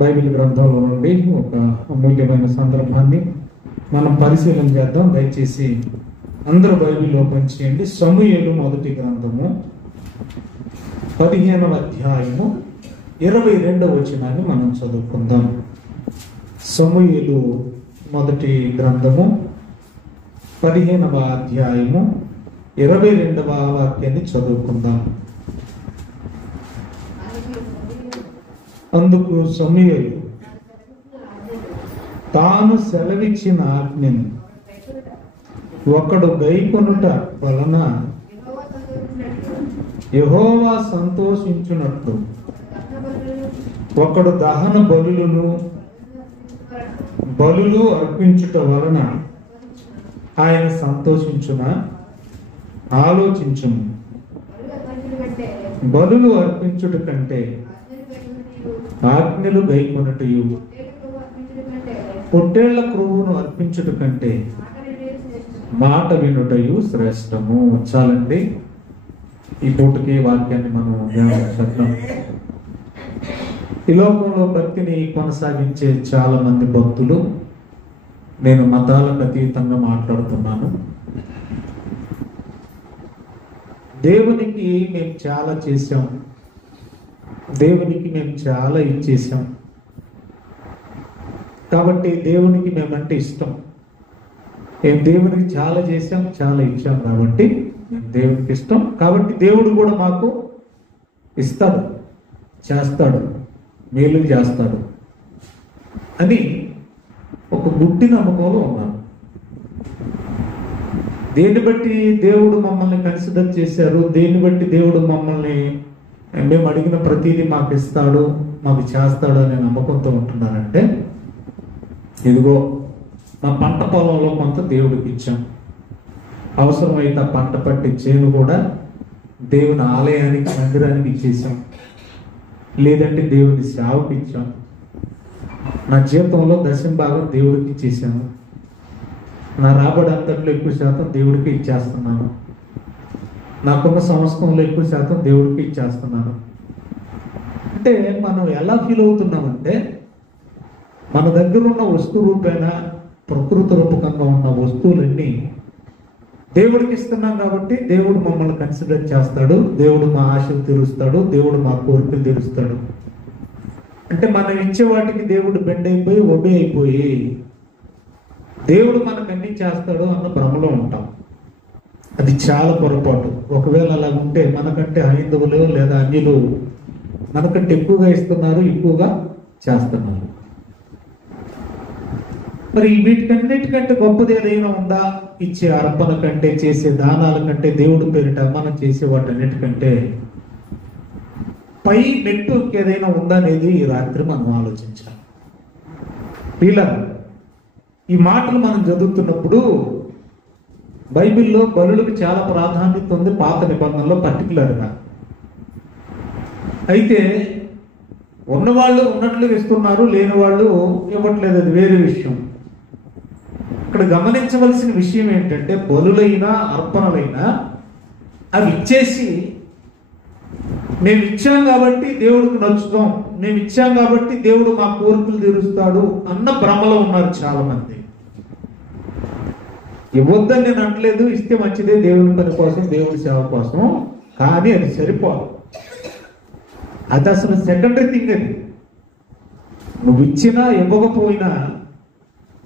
Bible గ్రంథంలో నుండి ఒక అమూల్యమైన సందర్భాన్ని మనం పరిశీలన చేద్దాం. దయచేసి అందరూ బైబిల్ ఓపెన్ చేయండి. సమూయేలు మొదటి గ్రంథము 15వ అధ్యాయము 22వ వచనాన్ని మనం చదువుకుందాం. సమూయేలు మొదటి గ్రంథము 15వ అధ్యాయము 22వ వాక్యాన్ని చదువుకుందాం. అందుకు సమూయేలు తాను సెలవిచ్చిన ఆజ్ఞను ఒకడు గైకొనుట వలన యెహోవా సంతోషించునట్లు ఒకడు దహన బలులు అర్పించుట వలన ఆయన సంతోషించున ఆలోచించును. బలులు అర్పించుట కంటే ఆజ్ఞలు గైకొనుటయు పొట్టేళ్ల క్రొవ్వును అర్పించుట కంటే మాట వినుటయు శ్రేష్టము. చాలండి, ఈ పూటకి వాక్యాన్ని మనం ధ్యానించేద్దాం. ఈ లోకంలో భక్తిని కొనసాగించే చాలా మంది భక్తులు, నేను మతాలకు అతీతంగా మాట్లాడుతున్నాను, దేవునికి మేము చాలా చేశాం, దేవునికి మేము చాలా ఇచ్చేసాం, కాబట్టి దేవునికి మేమంటే ఇష్టం, దేవునికి చాలా చేశాం, చాలా ఇచ్చాం, కాబట్టి దేవునికి ఇష్టం, కాబట్టి దేవుడు కూడా మాకు ఇస్తాడు, చేస్తాడు, మేలు చేస్తాడు అని ఒక గుడ్డి నమ్మకంలో ఉన్నాను. దేన్ని బట్టి దేవుడు మమ్మల్ని కన్సిడర్ చేశారు, దేన్ని బట్టి దేవుడు మమ్మల్ని మేము అడిగిన ప్రతిదీ మాకు ఇస్తాడు, మాకు చేస్తాడు అనే నమ్మకంతో ఉంటున్నానంటే, ఇదిగో మా పంట పొలంలో కొంత దేవుడికి ఇచ్చాం, అవసరమైతే ఆ పంట పట్టి చేను కూడా దేవుని ఆలయానికి, మందిరానికి ఇచ్చేసాం, లేదంటే దేవుని సేవకి ఇచ్చాం, నా జీవితంలో 10% దేవుడికి ఇచ్చేసాను, నా రాబడి అంతట్లో ఎక్కువ శాతం దేవుడికి ఇచ్చేస్తున్నాను, నాకున్న సంవత్సరంలో ఎక్కువ శాతం దేవుడికి ఇచ్చేస్తున్నాను అంటే మనం ఎలా ఫీల్ అవుతున్నామంటే, మన దగ్గర ఉన్న వస్తువు రూపేణ ప్రకృతి రూపకంగా ఉన్న వస్తువులన్నీ దేవుడికి ఇస్తున్నాం కాబట్టి దేవుడు మమ్మల్ని కన్సిడర్ చేస్తాడు, దేవుడు మా ఆశలు తీరుస్తాడు, దేవుడు మా కోరికలు తీరుస్తాడు అంటే మనం ఇచ్చే వాటికి దేవుడు బెండ్ అయిపోయి ఒబే అయిపోయి దేవుడు మనకు అన్ని చేస్తాడు అన్న భ్రమలో ఉంటాం. అది చాలా పొరపాటు. ఒకవేళ అలా ఉంటే మనకంటే హైందవులు లేదా అన్యులు మనకంటే ఎక్కువగా ఇస్తున్నారు, ఎక్కువగా చేస్తున్నారు. మరి వీటికన్నిటికంటే గొప్పది ఏదైనా ఉందా? ఇచ్చే అర్పణ కంటే, చేసే దానాల కంటే, దేవుడి పేరిట మనం చేసే వాటన్నిటికంటే పై మెట్టు ఏదైనా ఉందా అనేది ఈ రాత్రి మనం ఆలోచించాలి. ఇలా ఈ మాటలు మనం చదువుతున్నప్పుడు బైబిల్లో బలులకు చాలా ప్రాధాన్యత ఉంది, పాత నిబంధనలో పర్టికులర్గా. అయితే ఉన్నవాళ్ళు ఉన్నట్లు ఇస్తున్నారు, లేని వాళ్ళు ఇవ్వట్లేదు, అది వేరే విషయం. ఇక్కడ గమనించవలసిన విషయం ఏంటంటే, బలులైనా అర్పణలైనా అవి ఇచ్చేసి మేము ఇచ్చాం కాబట్టి దేవుడికి నచ్చుతాం, మేము ఇచ్చాం కాబట్టి దేవుడు మా కోరికలు తీరుస్తాడు అన్న భ్రమలో ఉన్నారు చాలా మంది. ఇవ్వద్దని నేను అనట్లేదు, ఇస్తే మంచిదే, దేవుని పని కోసం, దేవుడి సేవ కోసం, కానీ అది సరిపోదు. అది అసలు సెకండరీ థింగ్. అది నువ్వు ఇచ్చినా ఇవ్వకపోయినా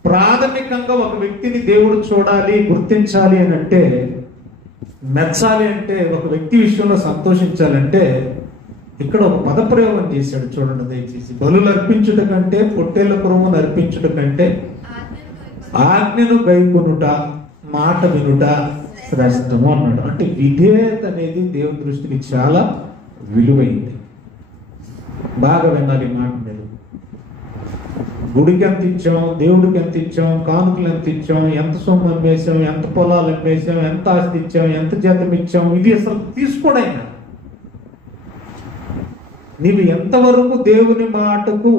ప్రాథమికంగా ఒక వ్యక్తిని దేవుడు చూడాలి, గుర్తించాలి అని అంటే, మెచ్చాలి అంటే, ఒక వ్యక్తి విషయంలో సంతోషించాలంటే ఇక్కడ ఒక పదప్రయోగం చేశాడు చూడండి దయచేసి. బలులు అర్పించుట కంటే, పొట్టేళ్ల క్రొవ్వును అర్పించుట కంటే ఆజ్ఞను గైకొనుట, మాట వినుట శ్రేష్టము అన్నాడు. అంటే విధేయత అనేది దేవుని దృష్టికి చాలా విలువైంది. బాగా వినాలి మాట మీద. గుడికి ఎంత ఇచ్చాం, దేవుడికి ఎంత ఇచ్చాం, కానుకలు ఎంత ఇచ్చాం, ఎంత సొమ్ము అమ్మేసాం, ఎంత పొలాలు అమ్మేసాం, ఎంత ఆస్తి ఇచ్చాం, ఎంత జీతం ఇచ్చాం, ఇది అసలు తీసుకోడైనా నీవు ఎంతవరకు దేవుని మాటకు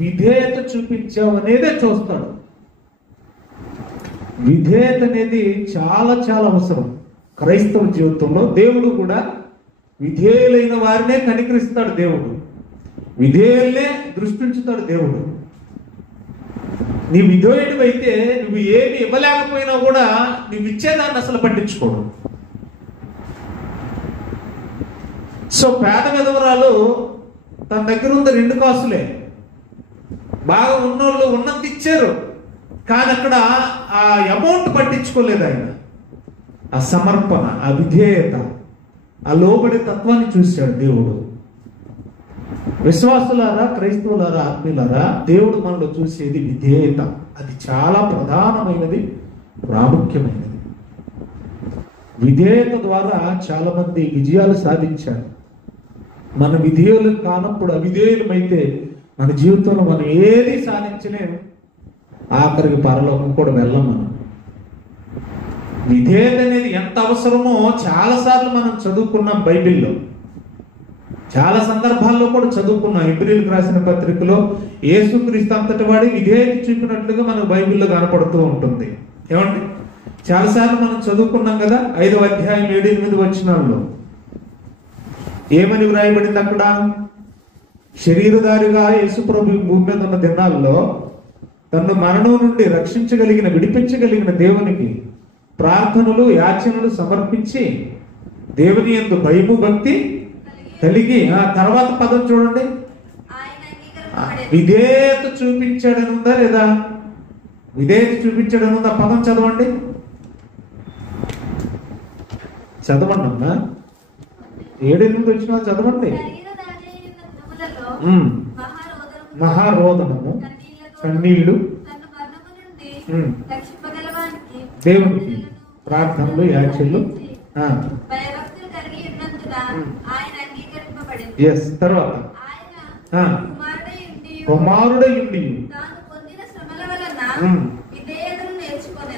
విధేయత చూపించావు అనేదే చూస్తాడు. విధేయత అనేది చాలా చాలా అవసరం క్రైస్తవ జీవితంలో. దేవుడు కూడా విధేయులైన వారినే కనికరిస్తాడు దేవుడు. విధేయులనే దృష్టి ఉంచుతాడు దేవుడు. నీ విధేయుడివైతే నువ్వు ఏమి ఇవ్వలేకపోయినా కూడా నువ్వు ఇచ్చేదాన్ని అసలు పట్టించుకోడు. సో పేద విధవరాలు తన దగ్గర ఉంది 2 కాసులే, బాగా ఉన్నోళ్ళు ఉన్నంత ఇచ్చారు, కానీ అక్కడ ఆ అమౌంట్ పట్టించుకోలేదు ఆయన. ఆ సమర్పణ, ఆ విధేయత, ఆ లోబడే తత్వాన్ని చూశాడు దేవుడు. విశ్వాసులారా, క్రైస్తవులారా, ఆత్మీయులారా, దేవుడు మనలో చూసేది విధేయత. అది చాలా ప్రధానమైనది, ప్రాముఖ్యమైనది. విధేయత ద్వారా చాలా మంది విజయాలు సాధించారు. మన విధేయులు కానప్పుడు అవిధేయులమైతే మన జీవితంలో మనం ఏది సాధించలేము, ఆఖరికి పరలోకం కూడా వెళ్ళం. మనం విధేయత అనేది ఎంత అవసరమో చాలాసార్లు మనం చదువుకున్నాం బైబిల్లో, చాలా సందర్భాల్లో కూడా చదువుకున్నాం. హెబ్రీయులకు రాసిన పత్రికలో యేసుక్రీస్తు అంతటి వాడి విధేయత చూపినట్లుగా మనకు బైబిల్లో కనపడుతూ ఉంటుంది. ఏమండి, చాలాసార్లు మనం చదువుకున్నాం కదా. 5వ అధ్యాయం 7-8 వచనాల్లో ఏమని వ్రాయబడింది అక్కడ? శరీరధారిగా యేసుప్రభు భూమి మీద ఉన్న దినాల్లో తనను మరణం నుండి రక్షించగలిగిన, విడిపించగలిగిన దేవునికి ప్రార్థనలు, యాచనలు సమర్పించి దేవుని యందు భయము, భక్తి కలిగి, ఆ తర్వాత పదం చూడండి, విధేయత చూపించాడని ఉందా లేదా? విధేయత చూపించాడని ఉందా? పదం చదవండి, చదవండి అమ్మా. 7-8 వచ్చిన చదవండి. మహారోదనము, కన్నీళ్లు, దేవునికి ప్రార్థనలు, యాచనలు. ఎస్, తర్వాత కుమారుడయుండి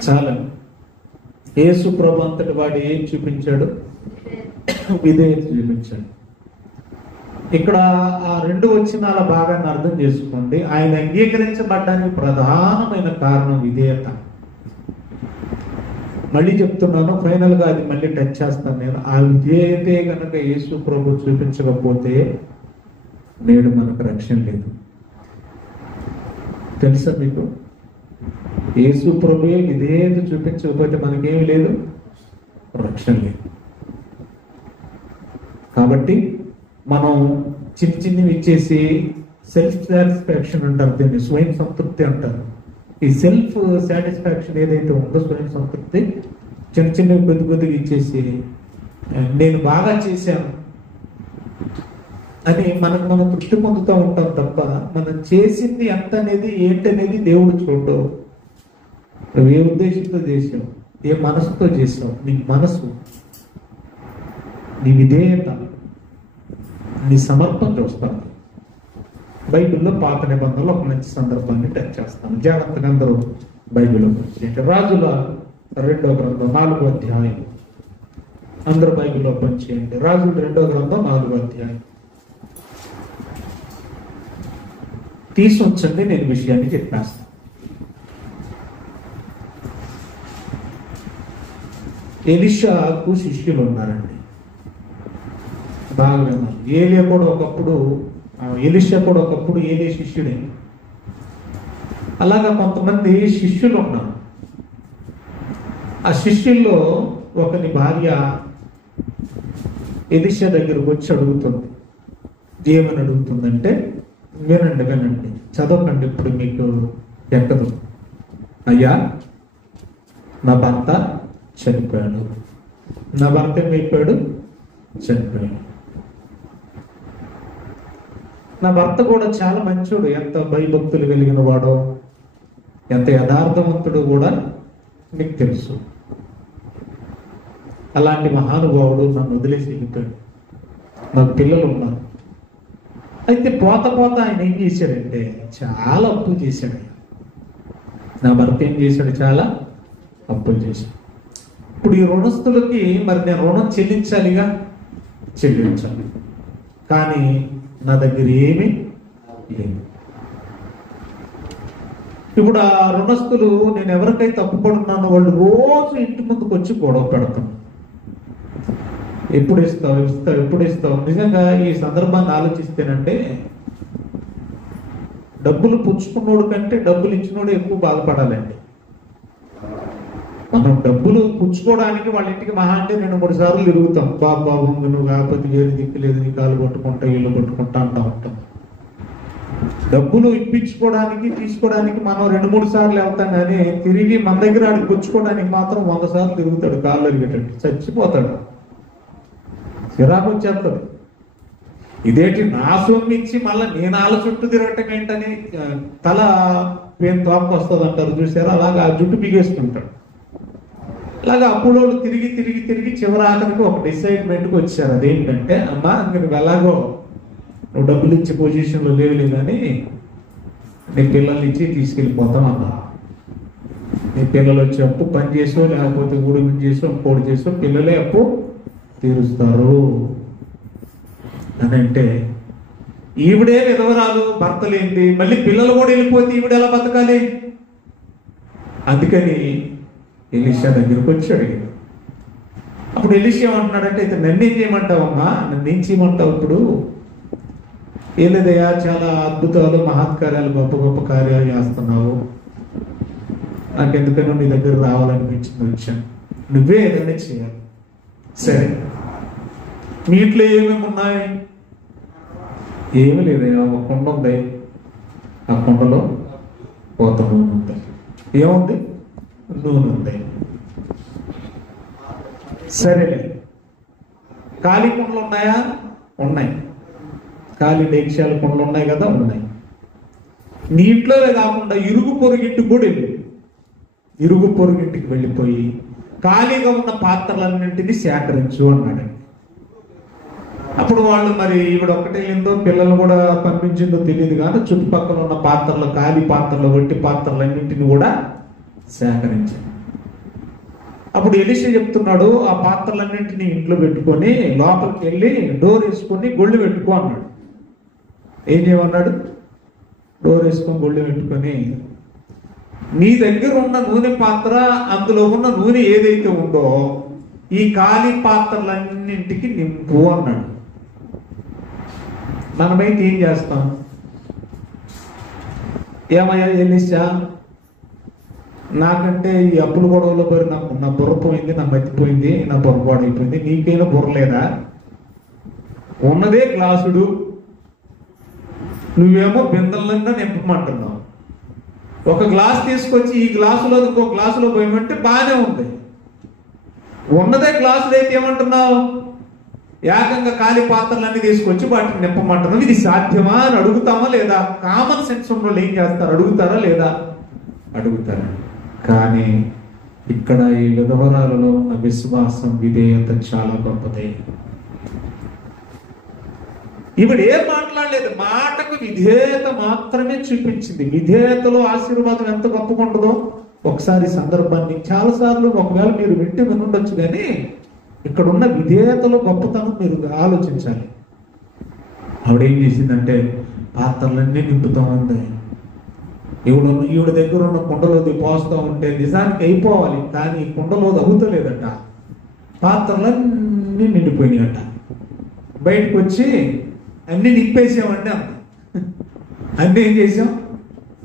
చాలా యేసు ప్రభు అంతటి వాడు ఏం చూపించాడు? విధేయత చూపించాడు. ఇక్కడ ఆ 2 వచనాల భాగాన్ని అర్థం చేసుకోండి. ఆయన అంగీకరించబడ్డానికి ప్రధానమైన కారణం విధేయత. మళ్ళీ చెప్తున్నాను, ఫైనల్ గా అది మళ్ళీ టచ్ చేస్తాను నేను. ఆ విధేయతే కనుక యేసు ప్రభు చూపించకపోతే నేడు మనకు రక్షణ లేదు. తెలుసా మీకు? యేసు ప్రభువే విధేయత చూపించకపోతే మనకేమి లేదు, రక్షణ లేదు. కాబట్టి మనం చిన్నవి ఇచ్చేసి సెల్ఫ్ సాటిస్ఫాక్షన్ అంటారు, దీన్ని స్వయం సంతృప్తి అంటారు. ఈ సెల్ఫ్ సాటిస్ఫాక్షన్ ఏదైతే ఉందో, స్వయం సంతృప్తి, చిన్నవి కొద్దిగా ఇచ్చేసి నేను బాగా చేశాను అని మనం తృప్తి పొందుతూ ఉంటాం తప్ప మనం చేసింది ఎంత అనేది ఏంటనేది దేవుడు చూడు. నువ్వు ఏ ఉద్దేశంతో చేసావు, ఏ మనసుతో చేసావు, నీ మనసు, నీ విధేయత, నీ సమర్పణ చూస్తాను. బైబిల్లో పాత నిబంధనలు ఒక మంచి సందర్భాన్ని టచ్ చేస్తాను. జాగ్రత్తగా అందరూ బైబిల్లో పనిచేయండి. రాజుల 2వ గ్రంథం 4వ అధ్యాయం. అందరూ బైబిల్లో పనిచేయండి. రాజుల 2వ గ్రంథం 4వ అధ్యాయం తీసుకొచ్చండి, నేను విషయాన్ని చెప్పేస్తాను. ఎలీషాకు శిష్యులు ఉన్నారండి, బాగా విన్నారు. ఎలీషా కూడా ఒకప్పుడు ఏలియా శిష్యుడే. అలాగా కొంతమంది శిష్యులు ఉన్నారు. ఆ శిష్యుల్లో ఒకని భార్య ఎలీషా దగ్గరకు వచ్చి అడుగుతుంది. ఏమని అడుగుతుందంటే, వినండి, చదవకండి, ఇప్పుడు మీకు ఎక్కదు. అయ్యా, నా భర్త చనిపోయాడు. నా భర్త ఏమైపోయాడు? చనిపోయాడు. నా భర్త కూడా చాలా మంచోడు, ఎంత భయభక్తులు కలిగిన వాడో, ఎంత యథార్థవంతుడు కూడా నీకు తెలుసు. అలాంటి మహానుభావుడు నన్ను వదిలేసి వెళ్ళిపోయాడు. నాకు పిల్లలు ఉన్నారు. అయితే పోత ఆయన ఏం చేశాడంటే చాలా అప్పులు చేశాడు. నా భర్త ఏం చేశాడు? చాలా అప్పులు చేశాడు. ఇప్పుడు ఈ రుణస్తులకి మరి నేను రుణం చెల్లించాలి, కానీ నా దగ్గర ఏమీ లేదు. ఇప్పుడు ఆ రుణస్తులు, నేను ఎవరికైతే అప్పుపడున్నానో వాళ్ళు రోజు ఇంటి ముందుకు వచ్చి గొడవ పెడతాను. ఎప్పుడు ఇస్తావు? నిజంగా ఈ సందర్భాన్ని ఆలోచిస్తేనంటే డబ్బులు పుచ్చుకున్నోడు కంటే డబ్బులు ఇచ్చినోడు ఎక్కువ బాధపడాలండి. మనం డబ్బులు పుచ్చుకోవడానికి వాళ్ళ ఇంటికి మహా అంటే 2-3 సార్లు తిరుగుతాం. బాబు నువ్వు కాకపోతే వేరు దిక్కు లేదు, నీ కాలు కొట్టుకుంటా ఇల్లు కొట్టుకుంటా అంటా ఉంటాం. డబ్బులు ఇప్పించుకోవడానికి తీసుకోవడానికి మనం 2-3 సార్లు వెళ్తాం, కానీ తిరిగి మన దగ్గర ఆడికి పుచ్చుకోవడానికి మాత్రం 100 సార్లు తిరుగుతాడు. కాళ్ళు అరిగేటట్టు చచ్చిపోతాడు, చిరాకు వచ్చేస్తుంది. ఇదేంటి నా సొమ్ము ఇచ్చి మళ్ళీ నేను ఆల చుట్టూ తిరగటం ఏంటని తల పేరు తోక వస్తుంది అంటారు చూసారా, అలాగా ఆ జుట్టు బిగేసుకుంటాడు. అలాగా అప్పులోళ్ళు తిరిగి తిరిగి తిరిగి చివరి ఆఖరికి ఒక డిసైడ్మెంట్కి వచ్చారు. అదేంటంటే, అమ్మా నువ్వు ఎలాగో నువ్వు డబ్బులు ఇచ్చే పొజిషన్లో లేవులే, కానీ నీ పిల్లల్ని ఇచ్చి తీసుకెళ్ళిపోతాం అన్నా. నీ పిల్లలు వచ్చి అప్పు పని చేసో లేకపోతే ఊడి చేసో ఇంకోటి చేసో పిల్లలే అప్పు తీరుస్తారు అని అంటే, ఈవిడే విధవరాలు, భర్తలేంటి, మళ్ళీ పిల్లలు కూడా వెళ్ళిపోతే ఈవిడ ఎలా బతకాలి? అందుకని ఎలీషా దగ్గరకు వచ్చి అడిగాడు. అప్పుడు ఎలీషా ఏమంటున్నాడంటే, అయితే నన్ను ఏం చేయమంటావమ్మా, నన్ను ఏం చేయమంటావు? ఇప్పుడు ఏలేదయ్యా, చాలా అద్భుతాలు మహత్కార్యాలు గొప్ప గొప్ప కార్యాలు చేస్తున్నావు, నాకెందుకనో నీ దగ్గర రావాలనిపించింది, వచ్చాను, నువ్వే ఏదైనా చేయాలి. సరే, మీ ఇంట్లో ఏమేమి ఉన్నాయి? ఏమీ లేదయ్యా, ఒక కుండ ఉంది, ఆ కుండలో పోత నూనె ఉంది. ఏముంది? నూనె ఉంది. సరేలే. ఖాళీ కుండలు ఉన్నాయా? ఉన్నాయి. ఖాళీ డేక్షాల కుండలు ఉన్నాయి కదా? ఉన్నాయి. నీటిలోనే కాకుండా ఇరుగు పొరుగింటికి కూడా వెళ్ళి, ఇరుగు పొరుగింటికి వెళ్ళిపోయి ఖాళీగా ఉన్న పాత్రలన్నింటినీ సేకరించు అన్నాడు. అప్పుడు వాళ్ళు, మరి ఈవిడ ఒక్కటే ఏందో పిల్లలు కూడా పంపించిందో తెలియదు కానీ చుట్టుపక్కల ఉన్న పాత్రలు, ఖాళీ పాత్రలు, వట్టి పాత్రలన్నింటినీ కూడా సేకరించాడు. అప్పుడు ఎలీషా చెప్తున్నాడు, ఆ పాత్రలన్నింటినీ ఇంట్లో పెట్టుకొని లోపలికి వెళ్ళి డోర్ వేసుకొని గొళ్ళు పెట్టుకో అన్నాడు. ఏం చేయమన్నాడు? డోర్ వేసుకొని గొళ్ళు పెట్టుకొని నీ దగ్గర ఉన్న నూనె పాత్ర, అందులో ఉన్న నూనె ఏదైతే ఉందో ఈ ఖాళీ పాత్రలన్నింటికి నింపు అన్నాడు. మనమైతే ఏం చేస్తాం? ఏమయ్యా ఎలీషా, నాకంటే ఈ అప్పుల గొడవలో పోయి నా బుర్ర పోయింది, నా మతిపోయింది, నా బుర్ర పాడైపోయింది, నీకైనా బుర్ర లేదా? ఉన్నదే గ్లాసుడు, నువ్వేమో బిందెలన్నా నింపమంటున్నావు. ఒక గ్లాస్ తీసుకొచ్చి ఈ గ్లాసులో ఇంకో గ్లాసులో పోయమంటే బాగానే ఉంది. ఉన్నదే గ్లాసులు అయితే ఏమంటున్నావు? ఏకంగా ఖాళీ పాత్రలన్నీ తీసుకొచ్చి వాటిని నింపమంటున్నావు. ఇది సాధ్యమా అని అడుగుతామా లేదా? కామన్ సెన్స్ ఉన్న వాళ్ళు ఏం చేస్తారు? అడుగుతారా లేదా? అడుగుతారా? కానీ ఇక్కడ ఈ విధవరాలలో ఉన్న విశ్వాసం, విధేయత చాలా గొప్పదే. ఈవిడ ఏం మాట్లాడలేదు, మాటకు విధేయత మాత్రమే చూపించింది. విధేయతలో ఆశీర్వాదం ఎంత గొప్పగా ఉంటుందో ఒకసారి సందర్భాన్ని చాలాసార్లు ఒకవేళ మీరు వింటే వినుండొచ్చు, కానీ ఇక్కడ ఉన్న విధేయతలో గొప్పతనం మీరు ఆలోచించాలి. ఆవిడేం చేసిందంటే పాత్రలన్నీ నింపుతూ ఉంది. ఈవిడ దగ్గర ఉన్న కుండలోది పోస్తూ ఉంటే నిజానికి అయిపోవాలి, కానీ కుండలో అవుతలేదట. పాత్రలన్నీ నిండిపోయినాయట. బయటకు వచ్చి అన్ని నింపేసామండి అంత. అన్నీ ఏం చేసాం?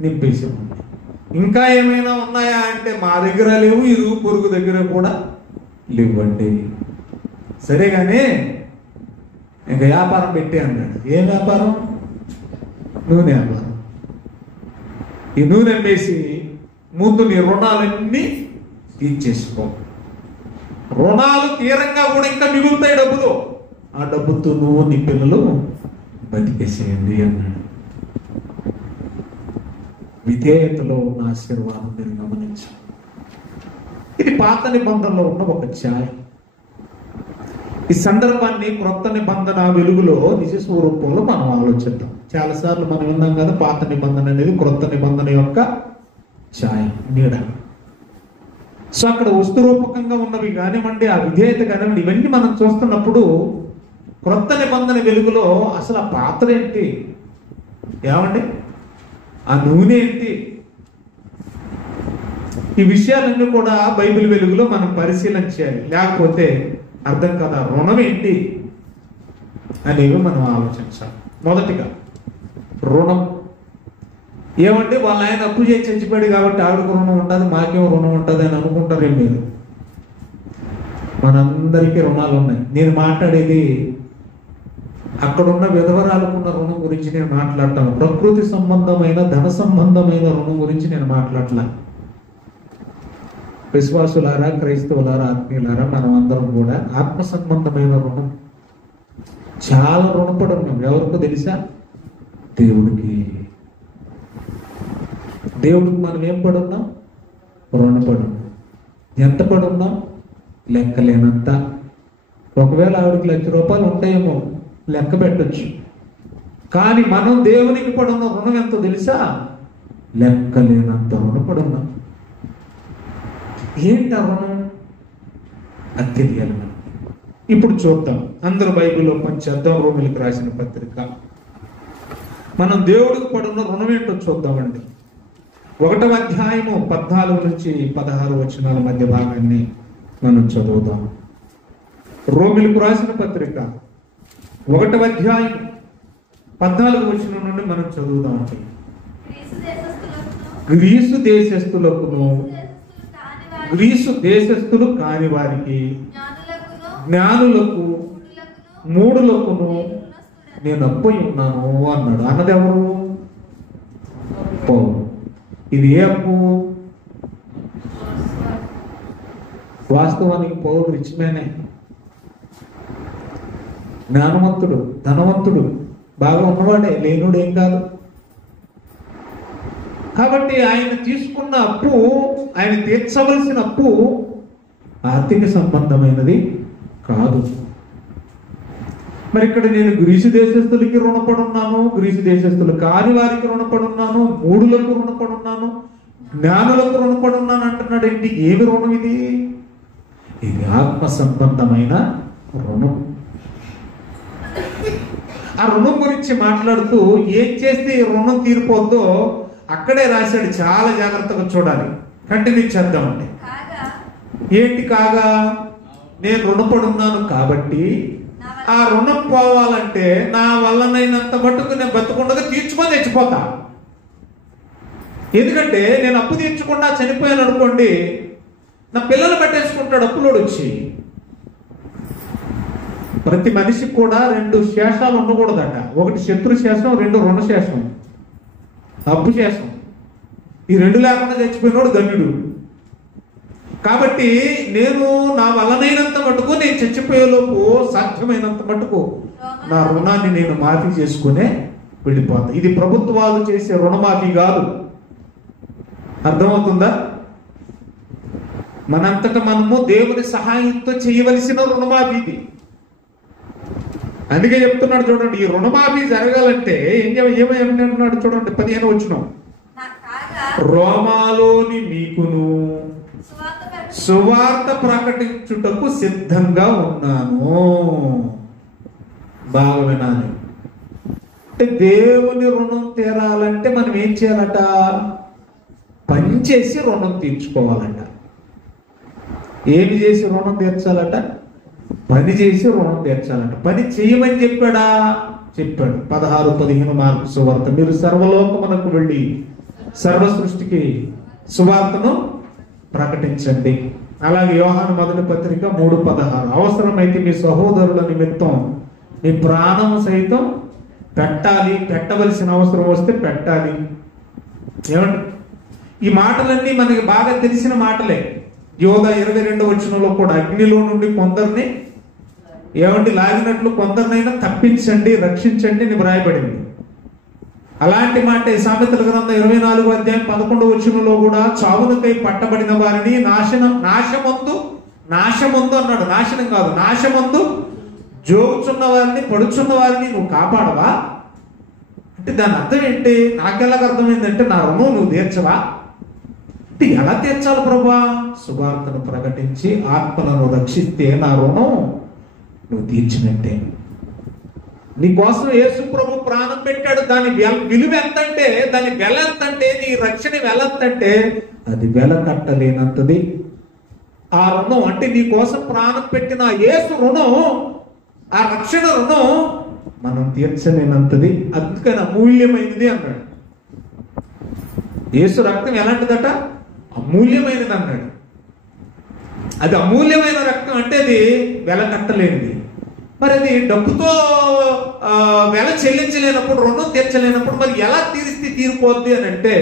నింపేసామండి. ఇంకా ఏమైనా ఉన్నాయా అంటే మా దగ్గర లేవు, ఇరుగు పొరుగు దగ్గర కూడా లేవండి. సరే కానీ ఇంకా వ్యాపారం పెట్టే అన్నాడు. ఏం వ్యాపారం? నూనె వ్యాపారం. ఈ నూనె వేసి ముందు నీ రుణాలన్నీ తీర్చేసుకో. రుణాలు తీరంగా కూడా ఇంకా మిగులుతాయి డబ్బులు. ఆ డబ్బుతో నువ్వు నీ పిల్లలు బతికేసేయండి అన్నాడు. విధేయతలో ఉన్న ఆశీర్వాదం మీరు గమనించాలి. ఇది పాత నిబంధనలో ఉన్న ఒక ఛాయ. ఈ సందర్భాన్ని క్రొత్త నిబంధన వెలుగులో నిజ స్వరూపంలో మనం ఆలోచిద్దాం. చాలాసార్లు మనం విన్నాం కదా, పాత నిబంధన అనేది క్రొత్త నిబంధన యొక్క ఛాయ, నీడ. సో అక్కడ వస్తురూపకంగా ఉన్నవి కానివ్వండి, ఆ విధేయత కానివ్వండి, ఇవన్నీ మనం చూస్తున్నప్పుడు క్రొత్త నిబంధన వెలుగులో అసలు ఆ పాత్ర ఏంటి, ఏమండి ఆ నూనె ఏంటి, ఈ విషయాలన్నీ కూడా బైబిల్ వెలుగులో మనం పరిశీలన చేయాలి. లేకపోతే అర్థం కదా. రుణం ఏంటి అనేవి మనం ఆలోచించాలి. మొదటిగా రుణం. ఏమంటే వాళ్ళ ఆయన అప్పు చేసి చచ్చిపోయాడు కాబట్టి ఆవిడకు రుణం ఉంటుంది, మాకేమో రుణం ఉంటుంది అని అనుకుంటారేం మీరు. మనందరికీ రుణాలు ఉన్నాయి. నేను మాట్లాడేది అక్కడున్న విధవరాలకున్న రుణం గురించి నేను మాట్లాడతాను. ప్రకృతి సంబంధమైన ధన సంబంధమైన రుణం గురించి నేను మాట్లాడలే. విశ్వాసులారా, క్రైస్తవులారా, ఆత్మీయులారా, మనం అందరం కూడా ఆత్మ సంబంధమైన రుణం చాలా రుణపడి ఉన్నాం. ఎవరికో తెలుసా? దేవుడికి. దేవుడికి మనం ఏం పడున్నాం? రుణపడి ఉన్నాం. ఎంత పడున్నాం? లెక్కలేనంత. ఒకవేళ ఆవిడకి ₹1,00,000 ఉంటాయేమో, లెక్క పెట్టచ్చు. కానీ మనం దేవునికి పడున్న రుణం ఎంతో తెలుసా? లెక్కలేనంత రుణపడున్నాం. ఏంటి ఆ రుణం? అది తెలియాలి మనం. ఇప్పుడు చూద్దాం. అందరూ బైబిల్లో పంచేద్దాం. రోమిలకు రాసిన పత్రిక. మనం దేవుడికి పడున్న రుణం ఏంటో చూద్దామండి. 1వ అధ్యాయము 14 నుంచి 16 వచనాల మధ్య భాగాన్ని మనం చదువుదాం. రోమిలకు రాసిన పత్రిక 1వ అధ్యాయం 14 వచనం నుండి మనం చదువుదాం. గ్రీసు దేశస్థులకును గ్రీసు దేశస్థులు కాని వారికి, జ్ఞానులకు, మూఢులకును నేను అప్పై ఉన్నాను అన్నాడు. అన్నది ఎవరు? పౌలు. ఇది ఏ అప్పు? వాస్తవానికి పౌలు రిచ్ మ్యానే, జ్ఞానవంతుడు, ధనవంతుడు, బాగా ఉన్నవాడే, లేనుడేం కాదు. కాబట్టి ఆయన తీసుకున్న అప్పు, ఆయన తీర్చవలసిన అప్పు ఆర్థిక సంబంధమైనది కాదు. మరి ఇక్కడ నేను గ్రీసు దేశస్తులకి రుణపడి ఉన్నాను, గ్రీసు దేశస్తులు కాని వారికి రుణపడి ఉన్నాను, మూఢులకు రుణపడి ఉన్నాను, జ్ఞానులకు రుణపడి ఉన్నాను అంటున్నాడు. ఏంటి? ఏమి రుణం ఇది? ఇది ఆత్మ సంబంధమైన రుణం. ఆ రుణం గురించి మాట్లాడుతూ ఏం చేస్తే ఈ రుణం తీరిపోద్దో అక్కడే రాశాడు. చాలా జాగ్రత్తగా చూడాలి. కంటిన్యూ చేద్దామండి. ఏంటి కాగా? నేను రుణపడి ఉన్నాను కాబట్టి ఆ రుణం పోవాలంటే నా వల్లనైనంత మట్టుకు నేను బతుకుండగా తీర్చుకొని తెచ్చిపోతా. ఎందుకంటే నేను అప్పు తీర్చకుండా చనిపోయాను అనుకోండి, నా పిల్లలు పట్టేసుకుంటాడు అప్పులోడు వచ్చి. ప్రతి మనిషికి కూడా 2 శేషాలు ఉండకూడదట. ఒకటి శత్రు శేషం, 2 రుణ శేషం, అప్పు శేషం. ఈ 2 లేకుండా చచ్చిపోయినోడు ధన్యుడు. కాబట్టి నేను నా వల్లనైనంత మటుకు, నేను చచ్చిపోయేలోపు సాధ్యమైనంత మటుకు నా రుణాన్ని నేను మాఫీ చేసుకునే వెళ్ళిపోతా. ఇది ప్రభుత్వాలు చేసే రుణమాఫీ కాదు. అర్థమవుతుందా? మనంతటా మనము దేవుని సహాయంతో చేయవలసిన రుణమాఫీ ఇది. అందుకే చెప్తున్నాడు చూడండి, ఈ రుణమాఫీ జరగాలంటే ఏమంటున్నాడు చూడండి, 15 వచనం. రోమాలోని మీకును సువార్త ప్రకటించుటకు సిద్ధంగా ఉన్నాను. బాగా వినాలి. అంటే దేవుని రుణం తీరాలంటే మనం ఏం చేయాలట? పని చేసి రుణం తీర్చుకోవాలట. ఏమి చేసి రుణం తీర్చాలట? పని చేసి రుణం తీర్చాలంట. పని చేయమని చెప్పాడా? చెప్పాడు. 16-15 మార్కు సువార్త. మీరు సర్వలోకమునకు వెళ్ళి సర్వ సృష్టికి సువార్తను ప్రకటించండి. అలాగే యోహాను మొదటి పత్రిక 3:16. అవసరమైతే మీ సహోదరుల నిమిత్తం మీ ప్రాణం సైతం పెట్టాలి, పెట్టవలసిన అవసరం వస్తే పెట్టాలి. ఏమంటే ఈ మాటలన్నీ మనకి బాగా తెలిసిన మాటలే. యోధ 22వ వచనంలో కూడా అగ్నిలో నుండి కొందరిని లాగినట్లు కొందరినైనా తప్పించండి, రక్షించండి అని వ్రాయబడింది. అలాంటి మాట సామెతల గ్రంథం 24వ అధ్యాయం 11వ వచనంలో కూడా చావునకై పట్టబడిన వారిని నాశమందు అన్నాడు. నాశనం కాదు, నాశమందు జోగుచున్న వారిని, పడుచున్న వారిని నువ్వు కాపాడవా అంటే దాని అర్థం ఏంటి? నాకెలాగ అర్థమైందంటే నా రుణం నువ్వు తీర్చవా అంటే ఎలా తీర్చాలి ప్రభా? సువార్తను ప్రకటించి ఆత్మలను రక్షిస్తే నా రుణం నువ్వు తీర్చినట్టే. నీకోసం యేసు ప్రభు ప్రాణం పెట్టాడు. దాని విలువ ఎంతంటే, దాని వెల ఎంతంటే, నీ రక్షణ వెల ఎంతంటే అది వెల కట్టలేనంతది ఆ రుణం. అంటే నీ కోసం ప్రాణం పెట్టిన యేసు రుణం, ఆ రక్షణ రుణం మనం తీర్చలేనంతది, అందుకని అమూల్యమైనది అన్నాడు. యేసు రక్తం ఎలాంటిదట? అమూల్యమైనది అన్నాడు. అది అమూల్యమైన రక్తం అంటే అది వెల కట్టలేనిది. మరి అది డబ్బుతో వెల చెల్లించలేనప్పుడు, రుణం తీర్చలేనప్పుడు మరి ఎలా తీరిస్తే తీరిపోద్ది అని అంటే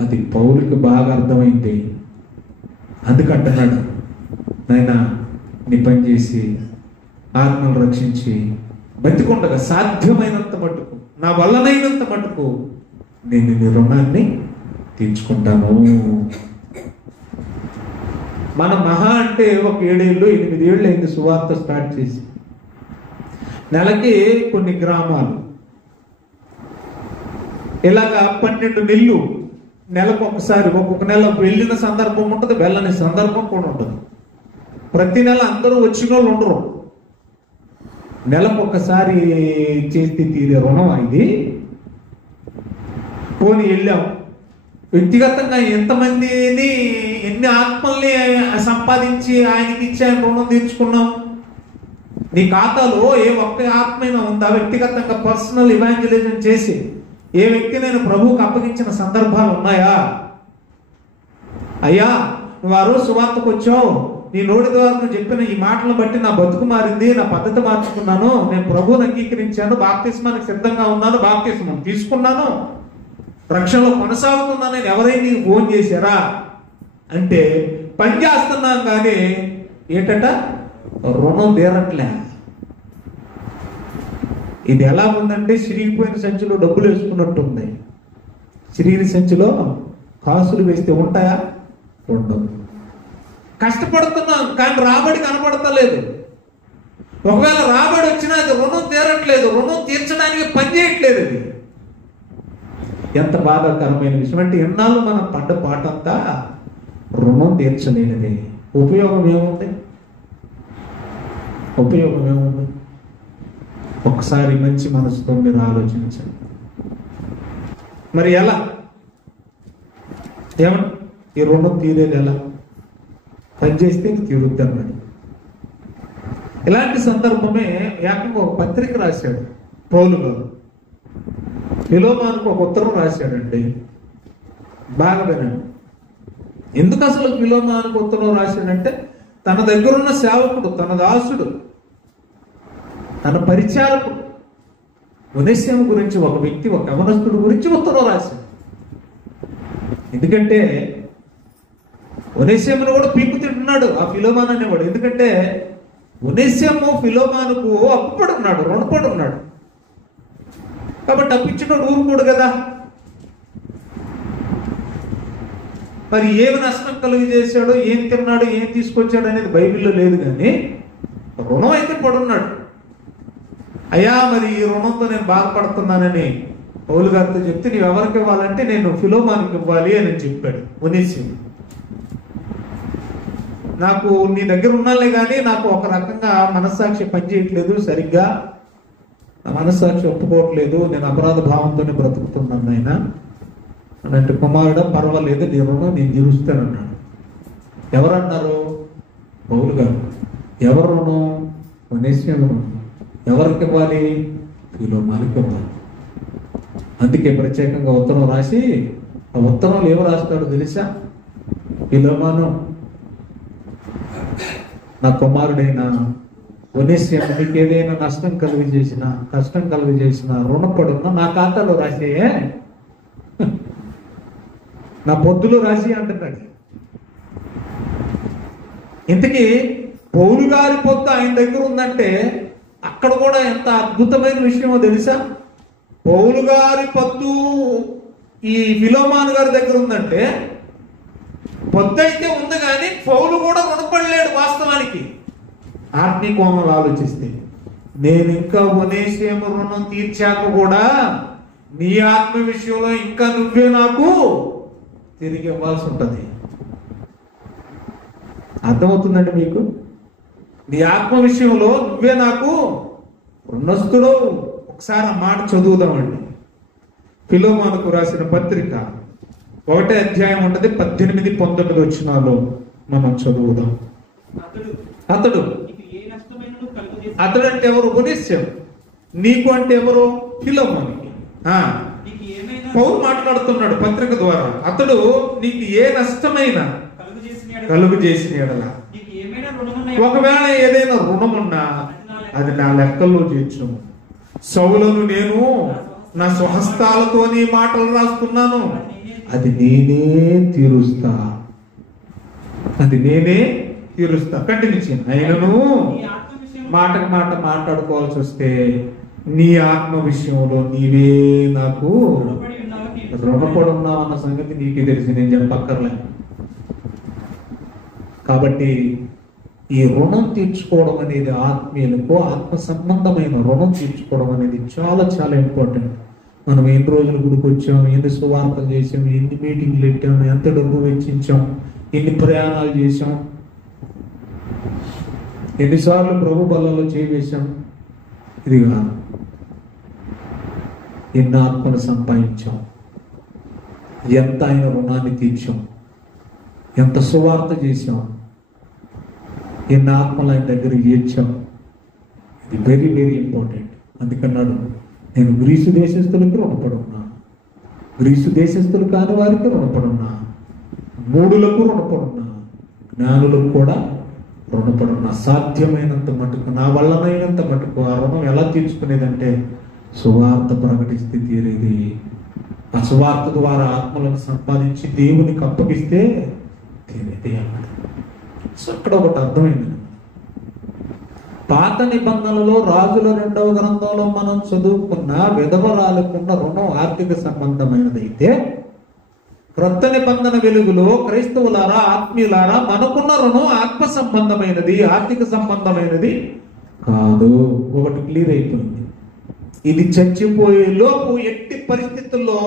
అది పౌలుకి బాగా అర్థమైంది. అందుకంటున్నాడు, నాయనా నీ పని చేసి ఆత్మను రక్షించి బతికుండగా సాధ్యమైనంత మటుకు, నా వల్లనైనంత మటుకు నేను నీ రుణాన్ని తీర్చుకుంటాను. మన మహా అంటే ఒక 7 ఏళ్ళు 8 ఏళ్ళు అయింది సువార్త స్టార్ట్ చేసి. నెలకి కొన్ని గ్రామాలు, ఇలాగా 12 నెలలు, నెలకు ఒకసారి, ఒక్కొక్క నెల వెళ్ళిన సందర్భం ఉంటుంది, వెళ్ళని సందర్భం కూడా ఉంటుంది. ప్రతి నెల అందరూ వచ్చిన వాళ్ళు ఉండరు. నెలకు ఒకసారి చేస్తే తీరే రుణం ఇది. పోనీ వెళ్ళాం, వ్యక్తిగతంగా ఎంతమందిని, ఎన్ని ఆత్మల్ని సంపాదించి ఆయనకి ఇచ్చి ఆయన రుణం తీర్చుకున్నాం? నీ ఖాతాలో ఏ ఒక్క ఆత్మైనా ఉందా? వ్యక్తిగతంగా పర్సనల్ ఇవాంజలిజం చేసి ఏ వ్యక్తినైనా ప్రభువుకు అప్పగించిన సందర్భాలు ఉన్నాయా? అయ్యా నువ్వు ఆ రోజు సువార్తకు వచ్చావు, నీ నోటి ద్వారా నువ్వు చెప్పిన ఈ మాటలను బట్టి నా బతుకు మారింది, నా పద్ధతి మార్చుకున్నాను, నేను ప్రభువుని అంగీకరించాను, బాప్తిస్మానికి సిద్ధంగా ఉన్నాను, బాప్తిస్మం తీసుకున్నాను, రక్షణలో కొనసాగుతున్నాను, నేను ఎవరైనా నీకు ఫోన్ చేశారా అంటే పని చేస్తున్నాం కానీ ఏంటట రుణం తీరట్లే. ఇది ఎలా ఉందంటే చిరిగిపోయిన సంచిలో డబ్బులు వేసుకున్నట్టుంది. చిరిగిన సంచిలో కాసులు వేస్తే ఉంటాయా? ఉండవు. కష్టపడుతున్నాం కానీ రాబడి కనపడతలేదు. ఒకవేళ రాబడి వచ్చినా అది రుణం తీరట్లేదు, రుణం తీర్చడానికి పని చేయట్లేదు. అది ఎంత బాధాకరమైన విషయం అంటే ఎన్నాళ్ళు మనం పడ్డ పాటంతా రుణం తీర్చలేనిది. ఉపయోగం ఏముంది? ఉపయోగం ఏముంది? ఒకసారి మంచి మనసుతో మీరు ఆలోచించండి. మరి ఎలా? ఏమన్నా ఈ రుణం తీరేది ఎలా? పని చేస్తే తీరుద్ది అన్నాడు. ఇలాంటి సందర్భమే ఏకంగా ఒక పత్రిక రాశాడు పౌలు గారు. ఫిలోమానుకు ఒక ఉత్తరం రాశాడండి. బాగా వినండి. ఎందుకు అసలు ఫిలోమానుకు ఉత్తరం రాశాడంటే తన దగ్గరున్న సేవకుడు, తన దాసుడు, తన పరిచారకుడు ఒనేసిము గురించి, ఒక వ్యక్తి, ఒక యవనస్తుడు గురించి ఉత్తరం రాశాడు. ఎందుకంటే ఒనేసిమును కూడా పీకు తింటున్నాడు ఆ ఫిలోమాను అనేవాడు. ఎందుకంటే ఒనేసిము ఫిలోమానుకు అప్పుపడి ఉన్నాడు, రుణపడి ఉన్నాడు. కాబట్టి అప్పించినోడు ఊరుకోడు కదా. మరి ఏమి నష్టం కలుగు చేశాడో, ఏం తిన్నాడు, ఏం తీసుకొచ్చాడు అనేది బైబిల్లో లేదు. కానీ రుణం అయితే పడున్నాడు. అయ్యా మరి ఈ రుణంతో నేను బాధపడుతున్నానని పౌలు గారితో చెప్తే, నీవు ఎవరికి ఇవ్వాలంటే నేను ఫిలోమానుకి ఇవ్వాలి అని చెప్పాడు ఒనేసిము. నాకు నీ దగ్గర ఉన్నాలే కానీ నాకు ఒక రకంగా మనస్సాక్షి పనిచేయట్లేదు, సరిగ్గా నా మనస్సాక్షి ఒప్పుకోవట్లేదు, నేను అపరాధ భావంతోనే బ్రతుకుతున్నాను ఆయన అని అంటే, కుమారుడా పర్వాలేదు, నీ రుణం నేను తీరుస్తానన్నాడు. ఎవరన్నారు? పౌలు గారు. ఎవరు రుణం? ఒనేసిము రుణం. ఎవరికి ఇవ్వాలి? ఫిలోమానుకి ఇవ్వాలి. అందుకే ప్రత్యేకంగా ఉత్తరం రాసి, ఆ ఉత్తరంలో ఏమో రాస్తాడో తెలుసా? ఫిలోమాను, నా కుమారుడైన ఒనేసిము నీకు ఏదైనా నష్టం కలుగజేసిన, కష్టం కలుగజేసిన, రుణపడున్నా నా ఖాతాలో రాసేయే, నా పొద్దులో రాసి అంటున్నాడు. ఇంతకీ పౌలు గారి పొత్తు ఆయన దగ్గర ఉందంటే అక్కడ కూడా ఎంత అద్భుతమైన విషయమో తెలుసా? పౌలు గారి పొత్తు ఈ ఫిలోమాను గారి దగ్గర ఉందంటే పొత్తు అయితే ఉంది కానీ పౌలు కూడా రుణపడలేడు. వాస్తవానికి ఆత్మీయ కోణంలో ఆలోచిస్తే, నేను ఇంకా ఒనేసిము రుణం తీర్చాక కూడా నీ ఆత్మ విషయంలో ఇంకా నువ్వే నాకు తిరిగి ఇవ్వాల్సి ఉంటుంది. అర్థమవుతుందండి మీకు? నీ ఆత్మ విషయంలో నువ్వే నాకు రుణస్థుడు. ఒకసారి ఆ మాట చదువుదామండి. ఫిలోమానుకు రాసిన పత్రిక 1వ అధ్యాయం ఉంటుంది, 18-19 వచనాల్లో మనం చదువుదాం. అతడు అంటే ఎవరు? ఒనేసిము. నీకు అంటే ఎవరు? ఫిలోమానుకి. పౌలు మాట్లాడుతున్నాడు పత్రిక ద్వారా. అతడు నీకు ఏ నష్టమైనా కలుగు చేసిన ఎడల, ఒకవేళ ఏదైనా రుణమున్నా అది నా లెక్కల్లో చేర్చుము. సౌలును నేను నా స్వహస్తాలతో నీ మాటలు రాస్తున్నాను, అది నేనే తీరుస్తా, అది నేనే తీరుస్తా. కంటిన్యూ చేయండి. అయినను మాటకు మాట మాట్లాడుకోవాల్సి వస్తే నీ ఆత్మ విషయంలో నీవే నాకు రుణపడి ఉన్నావు అన్న సంగతి నీకే తెలిసి నేను చెప్పక్కర్లే. కాబట్టి ఈ రుణం తీర్చుకోవడం అనేది ఆత్మీయులకు ఆత్మ సంబంధమైన రుణం తీర్చుకోవడం అనేది చాలా చాలా ఇంపార్టెంట్. మనం ఎన్ని రోజులు గుడికి వచ్చాం, ఎన్ని సువార్తలు చేసాం, ఎన్ని మీటింగ్లు పెట్టాం, ఎంత డబ్బు వెచ్చించాం, ఎన్ని ప్రయాణాలు చేసాం, ఎన్నిసార్లు ప్రభు బల్లలో చేవేశాం. ఇది కాదు, ఎన్ని ఆత్మను సంపాదించాం, ఎంత ఆయన రుణాన్ని తీర్చాం, ఎంత సువార్త చేశాం, ఎన్ని ఆత్మలు ఆయన దగ్గర చేర్చాం. ఇది వెరీ వెరీ ఇంపార్టెంట్. అందుకన్నాడు, నేను గ్రీసు దేశస్తులకి రుణపడి ఉన్నా, గ్రీసు దేశస్తులు కాని వారికి రుణపడి ఉన్నా, మూడులకు రుణపడి ఉన్నా, జ్ఞానులకు కూడా రుణపడి ఉన్నా. సాధ్యమైనంత మటుకు, నా వల్లనైనంత మటుకు ఆ రుణం ఎలా తీర్చుకునేదంటే సువార్త ప్రకటిస్తే తీరేది. ఆ సువార్త ద్వారా ఆత్మలను సంపాదించి దేవునికి అప్పగిస్తే తీరేది అన్నాడు. సో అక్కడ ఒకటి అర్థమైంది. పాత నిబంధనలో రాజుల 2వ గ్రంథంలో మనం చదువుకున్న విధవరాలకున్న రుణం ఆర్థిక సంబంధమైనదైతే, క్రొత్త నిబంధన వెలుగులో క్రైస్తవులారా, ఆత్మీయులారా, మనకున్న రుణం ఆత్మ సంబంధమైనది, ఆర్థిక సంబంధమైనది కాదు. ఒకటి క్లియర్ అయిపోయింది. ఇది చచ్చిపోయే లోపు ఎట్టి పరిస్థితుల్లో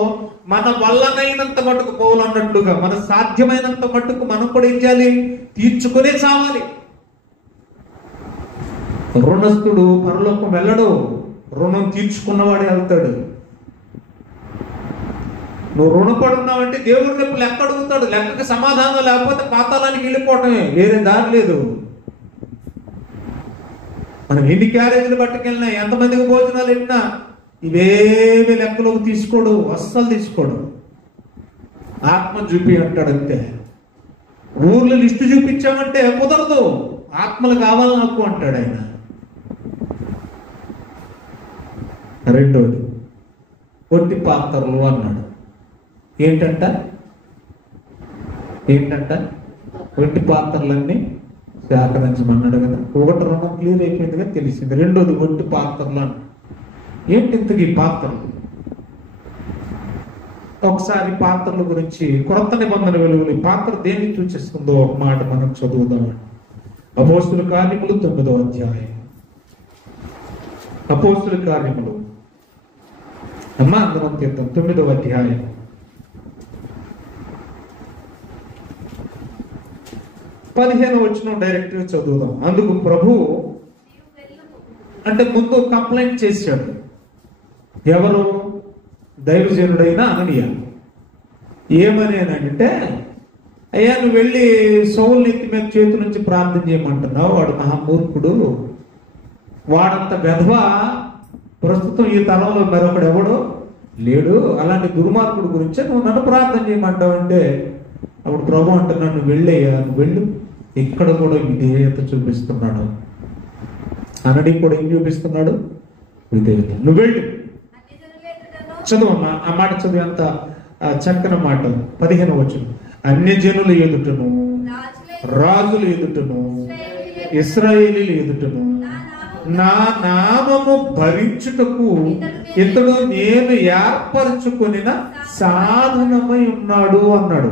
మన వల్లనైనంత మటుకు పౌలు అన్నట్లుగా మన సాధ్యమైనంత మటుకు మనం కూడా ఏం చేయాలి? తీర్చుకునే చావాలి. రుణస్థుడు పరలోకం వెళ్ళడు, రుణం తీర్చుకున్నవాడే వెళ్తాడు. నువ్వు రుణపడున్నావంటే దేవుడి రేపు లెక్క అడుగుతాడు. లెక్కకి సమాధానం లేకపోతే పాతాళానికి వెళ్ళిపోవటమే, వేరే దారి లేదు. మనం ఎన్ని క్యారేజీలు పట్టుకెళ్ళినా, ఎంతమందికి భోజనాలు వెళ్ళినా ఇవేమి లెక్కలోకి తీసుకోడు, అస్సలు తీసుకోడు. ఆత్మ చూపి అంటాడు అంతే. ఊర్లో లిస్టు చూపించామంటే కుదరదు, ఆత్మలు కావాలి నాకు అంటాడు ఆయన. రెండోది ఒట్టి పాత్రలు అన్నాడు. ఏంటంట ఒట్టి పాత్రలన్నీ సేకరించమన్నాడు కదా. ఒకటి రుణం క్లియర్ అయిపోయిందిగా తెలిసింది. రెండోది ఒట్టి పాత్రలు అన్నాడు. ఏంటి ఇంతకీ పాత్రలు? ఒకసారి పాత్రల గురించి క్రొత్త నిబంధన వెలుగులు ఈ పాత్ర దేన్ని సూచిస్తుందో ఒక మాట మనం చదువుదామండి. అపోస్తుల కార్యములు 9వ అధ్యాయం. అపోస్తుల కార్యములు అందరం తీర్థం 9వ అధ్యాయం 15వ వచనం డైరెక్ట్ గా చదువుదాం. అందుకు ప్రభు అంటే ముందు కంప్లైంట్ చేశాడు. ఎవరు? దైవజనుడైన అననీయ. ఏమని అంటే, అయ్యా నువ్వు వెళ్ళి సౌలు నెత్తి మీద చేతి నుంచి ప్రార్థన చేయమంటున్నావు, వాడు మహామూర్ఖుడు, వాడంత వెధవ ప్రస్తుతం ఈ తరంలో మరొకడు ఎవడు లేడు, అలాంటి దుర్మార్గుడు గురించి నువ్వు నన్ను ప్రార్థన చేయమంటావు అంటే, అప్పుడు ప్రభు అంటున్నాడు, నువ్వు వెళ్ళయ్యా, నువ్వు వెళ్ళు. ఇక్కడ కూడా విధేయత చూపిస్తున్నాడు. అనడి కూడా ఏం చూపిస్తున్నాడు? విధేయత. నువ్వు వెళ్ళు. చదువమ్మా ఆ మాట చదివి, అంత చక్కని మాటలు. 15వ వచనం. అన్యజనుల ఎదుటను, రాజుల ఎదుటను, ఇశ్రాయేలీల ఎదుటను నా నామము భరించుటకు ఇతడు నేను ఏర్పరచుకొనిన సాధనమై ఉన్నాడు అన్నాడు.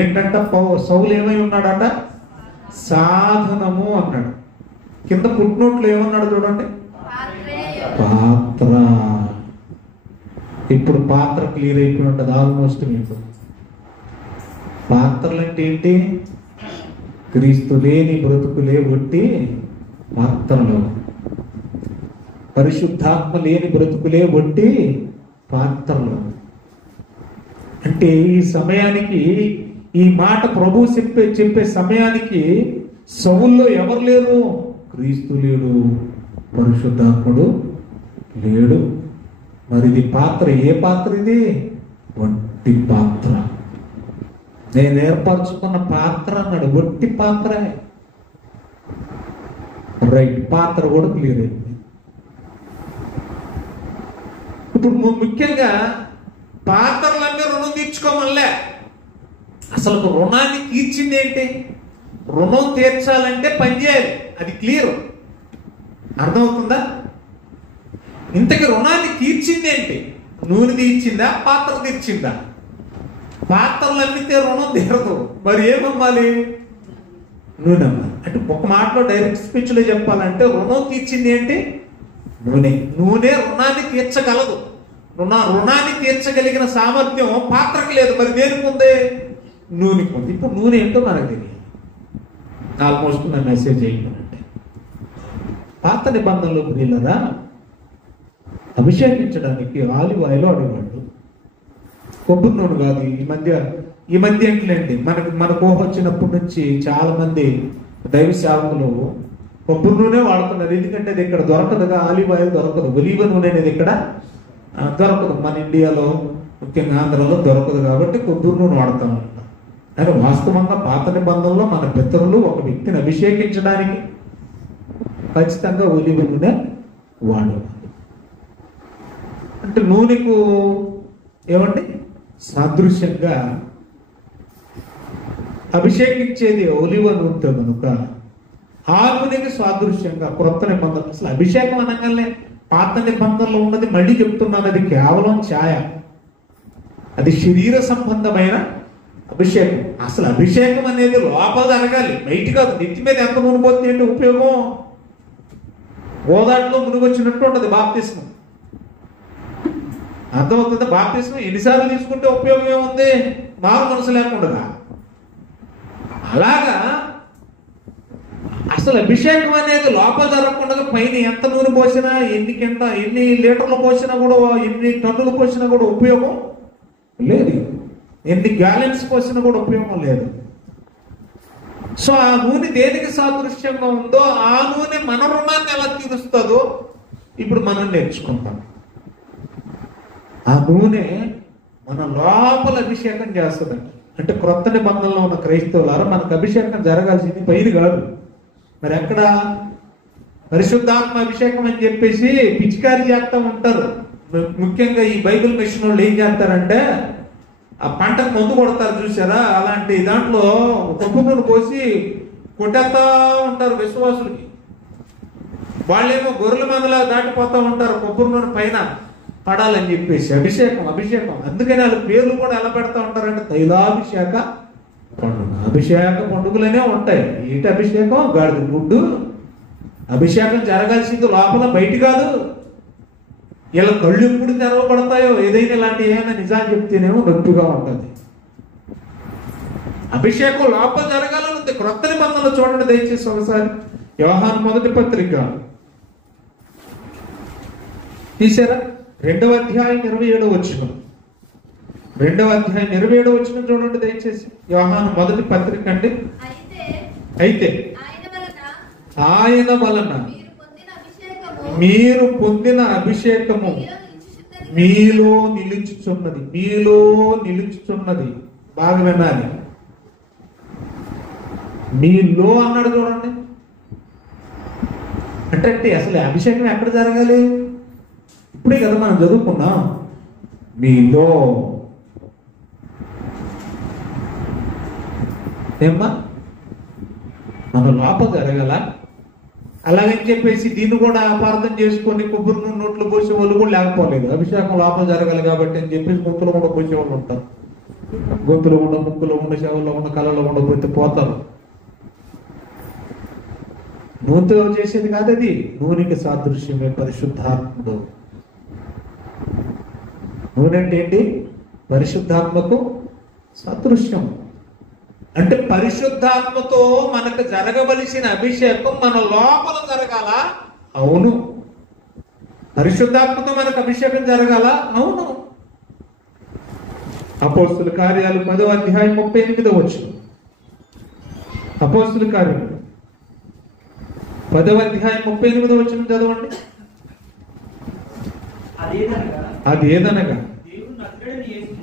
ఏంటంట? సౌలు ఏమై ఉన్నాడట? సాధనము అన్నాడు. కింద పుట్టినోట్లు ఏమన్నాడు చూడండి, పాత్ర. ఇప్పుడు పాత్ర క్లియర్ అయిపోయి ఉంటుంది ఆల్మోస్ట్ మీకు. పాత్రలు అంటే ఏంటి? క్రీస్తు లేని బ్రతుకులే ఒట్టి పాత్రలు, పరిశుద్ధాత్మ లేని బ్రతుకులే ఒట్టి పాత్రలు. అంటే ఈ సమయానికి ఈ మాట ప్రభు చెప్పే సమయానికి సౌల్లో ఎవరు లేరు? క్రీస్తు లేడు, పరిశుద్ధాత్ముడు లేడు. మరి ఇది పాత్ర. ఏ పాత్ర ఇది? వట్టి పాత్ర. నేను ఏర్పరచుకున్న పాత్ర అన్నాడు, వట్టి పాత్ర. రైట్, పాత్ర కూడా క్లియర్ అయింది. ఇప్పుడు ముఖ్యంగా పాత్రలన్నీ రుణం తీర్చుకోమల్లే. అసలు రుణాన్ని తీర్చింది ఏంటి? రుణం తీర్చాలంటే పని చేయాలి, అది క్లియర్. అర్థమవుతుందా? ఇంతకీ రుణాన్ని తీర్చింది ఏంటి? నూనె తీర్చిందా, పాత్ర తీర్చిందా? పాత్రలు అమ్మితే రుణం తీరదు, మరి ఏమమ్మాలి? నూనె అమ్మాలి. అంటే ఒక మాటలో డైరెక్ట్ స్పీచ్ లో చెప్పాలంటే రుణం తీర్చింది ఏంటి? నూనె. నూనె రుణాన్ని తీర్చగలదు. రుణాన్ని తీర్చగలిగిన సామర్థ్యం పాత్రకి లేదు, మరి దేనికి ఉంది? నూనెకి ఉంది. ఇప్పుడు నూనె ఏంటో మనకు తెలియదు. ఆల్మోస్ట్ నా మెసేజ్ అయిపోయినట్టే. పాత నిబంధనలో ప్రియులరా, అభిషేకించడానికి ఆలివ్ ఆయిల్ అడిగాడు, కొబ్బరి నూనె కాదు. ఈ మధ్య ఏంటండి, మనకు ఊహ వచ్చినప్పటి నుంచి చాలా మంది దైవ సేవకులు కొబ్బరి నూనె వాడుతున్నారు. ఎందుకంటే అది ఇక్కడ దొరకదుగా, ఆలివ్ ఆయిల్ దొరకదు. ఒలీవ నూనె అనేది ఇక్కడ దొరకదు. మన ఇండియాలో ముఖ్యంగా ఆంధ్రలో దొరకదు కాబట్టి కొబ్బరి నూనె వాడుతూ ఉంటాం. కానీ వాస్తవంగా పాత నిబంధనలో మన పితరులు ఒక వ్యక్తిని అభిషేకించడానికి ఖచ్చితంగా ఒలీవ నూనె వాడేవారు. అంటే నూనెకు ఏమండి సాదృశ్యంగా అభిషేకించేది ఒలివ నూనెతో కనుక ఆ నూనెకి సాదృశ్యంగా క్రొత్త నిబంధన. అసలు అభిషేకం అనగానే పాత నిబంధనలో ఉన్నది మళ్ళీ చెప్తున్నాను, అది కేవలం ఛాయ, అది శరీర సంబంధమైన అభిషేకం. అసలు అభిషేకం అనేది లోపల జరగాలి, బయట కాదు. నెత్తి మీద ఎంత మునిపోతుంది ఏంటి ఉపయోగం? గోదాట్లో మునిగొచ్చినట్టు ఉంటుంది బాప్తిస్మం. అర్థమవుతుంది? బాప్తిస్మం ఎన్నిసార్లు తీసుకుంటే ఉపయోగం ఏముంది? మారు మనసు లేకుండా. అలాగా అసలు అభిషేకం అనేది లోపల జరగకుండా పైన ఎంత నూనె పోసినా, ఎన్ని లీటర్లు పోసినా కూడా, ఎన్ని టన్నులు పోసినా కూడా ఉపయోగం లేదు. ఎన్ని గ్యాలన్స్ పోసినా కూడా ఉపయోగం లేదు. సో ఆ నూనె దేనికి సాదృశ్యంగా ఉందో ఆ నూనె మన రుణాన్ని ఎలా తీరుస్తుందో ఇప్పుడు మనం నేర్చుకుంటాం. ఆ నూనె మన లోపల అభిషేకం చేస్తుందంట. అంటే క్రొత్త నిబంధనలో ఉన్న క్రైస్తవులారా, మనకు అభిషేకం జరగాల్సింది పైన కాదు. మరి ఎక్కడ? పరిశుద్ధాత్మ అభిషేకం అని చెప్పేసి పిచికారి చేస్తూ ఉంటారు. ముఖ్యంగా ఈ బైబిల్ మిషన్ వాళ్ళు ఏం చేస్తారంటే, ఆ పంటకు మందు కొడతారు చూసారా, అలాంటి దాంట్లో కొబ్బరి నూనె పోసి కొట్టేస్తా ఉంటారు విశ్వాసులకి. వాళ్ళేమో గొర్రెల మందలా దాటిపోతా ఉంటారు కొబ్బరి నూనె పైన పడాలని చెప్పేసి. అభిషేకం. అందుకని వాళ్ళ పేర్లు కూడా ఎలా పెడతా ఉంటారంటే తైలాభిషేక పండుగ. అభిషేక పండుగలనే ఉంటాయి. ఏంటి అభిషేకం? గాడిద గుడ్డు. అభిషేకం జరగాల్సింది లోపల, బయట కాదు. ఇలా కళ్ళు ఎప్పుడు తెరవబడతాయో, ఏదైనా నిజాలు చెప్తేనేమో నొప్పిగా ఉంటుంది. అభిషేకం లోపల జరగాలని ఉంది. క్రొత్త నిబంధనలు చూడండి దయచేసి ఒకసారి. యోహాను మొదటి పత్రిక తీసారా? 2వ అధ్యాయం 27వ వచనం. 2వ అధ్యాయం 27వ వచనం చూడండి దయచేసి. యోహాను మొదటి పత్రిక అండి. అయితే ఆయన వలన మీరు పొందిన అభిషేకము మీలో నిలుచుచున్నది. బాగా వినాలి. మీలో అన్నాడు చూడండి. అంటే అసలు అభిషేకం ఎక్కడ జరగాలి? ఇప్పుడే కదా మనం చదువుకున్నాం. మీలో ఏమ్మా మన లోపల జరగాల. అలాగని చెప్పేసి దీన్ని కూడా అపార్థం చేసుకొని కొబ్బరి నూనె నోట్లు పోసే వాళ్ళు కూడా లేకపోలేదు. అభిషేకం లోపల జరగాలి కాబట్టి అని చెప్పేసి గొంతులో కూడా పోసే వాళ్ళు ఉంటారు. గొంతులో ఉన్న, ముక్కులో ఉన్న, చెవుల్లో ఉన్న, కళ్ళలో ఉన్న పోతారు. నూనెతో చేసేది కాదు అది. నూనెకి సాదృశ్యమే పరిశుద్ధాత్ముడు. నూనె అంటే ఏంటి? పరిశుద్ధాత్మకు సాదృశ్యం. అంటే పరిశుద్ధాత్మతో మనకు జరగవలసిన అభిషేకం మన లోపల జరగాల. అవును. పరిశుద్ధాత్మతో మనకు అభిషేకం జరగాల. అవును. అపోస్తుల కార్యాలు 10వ అధ్యాయం 38వ వచనం. అపోస్తుల కార్యాలు 10వ అధ్యాయం 38వ వచనం చదవండి.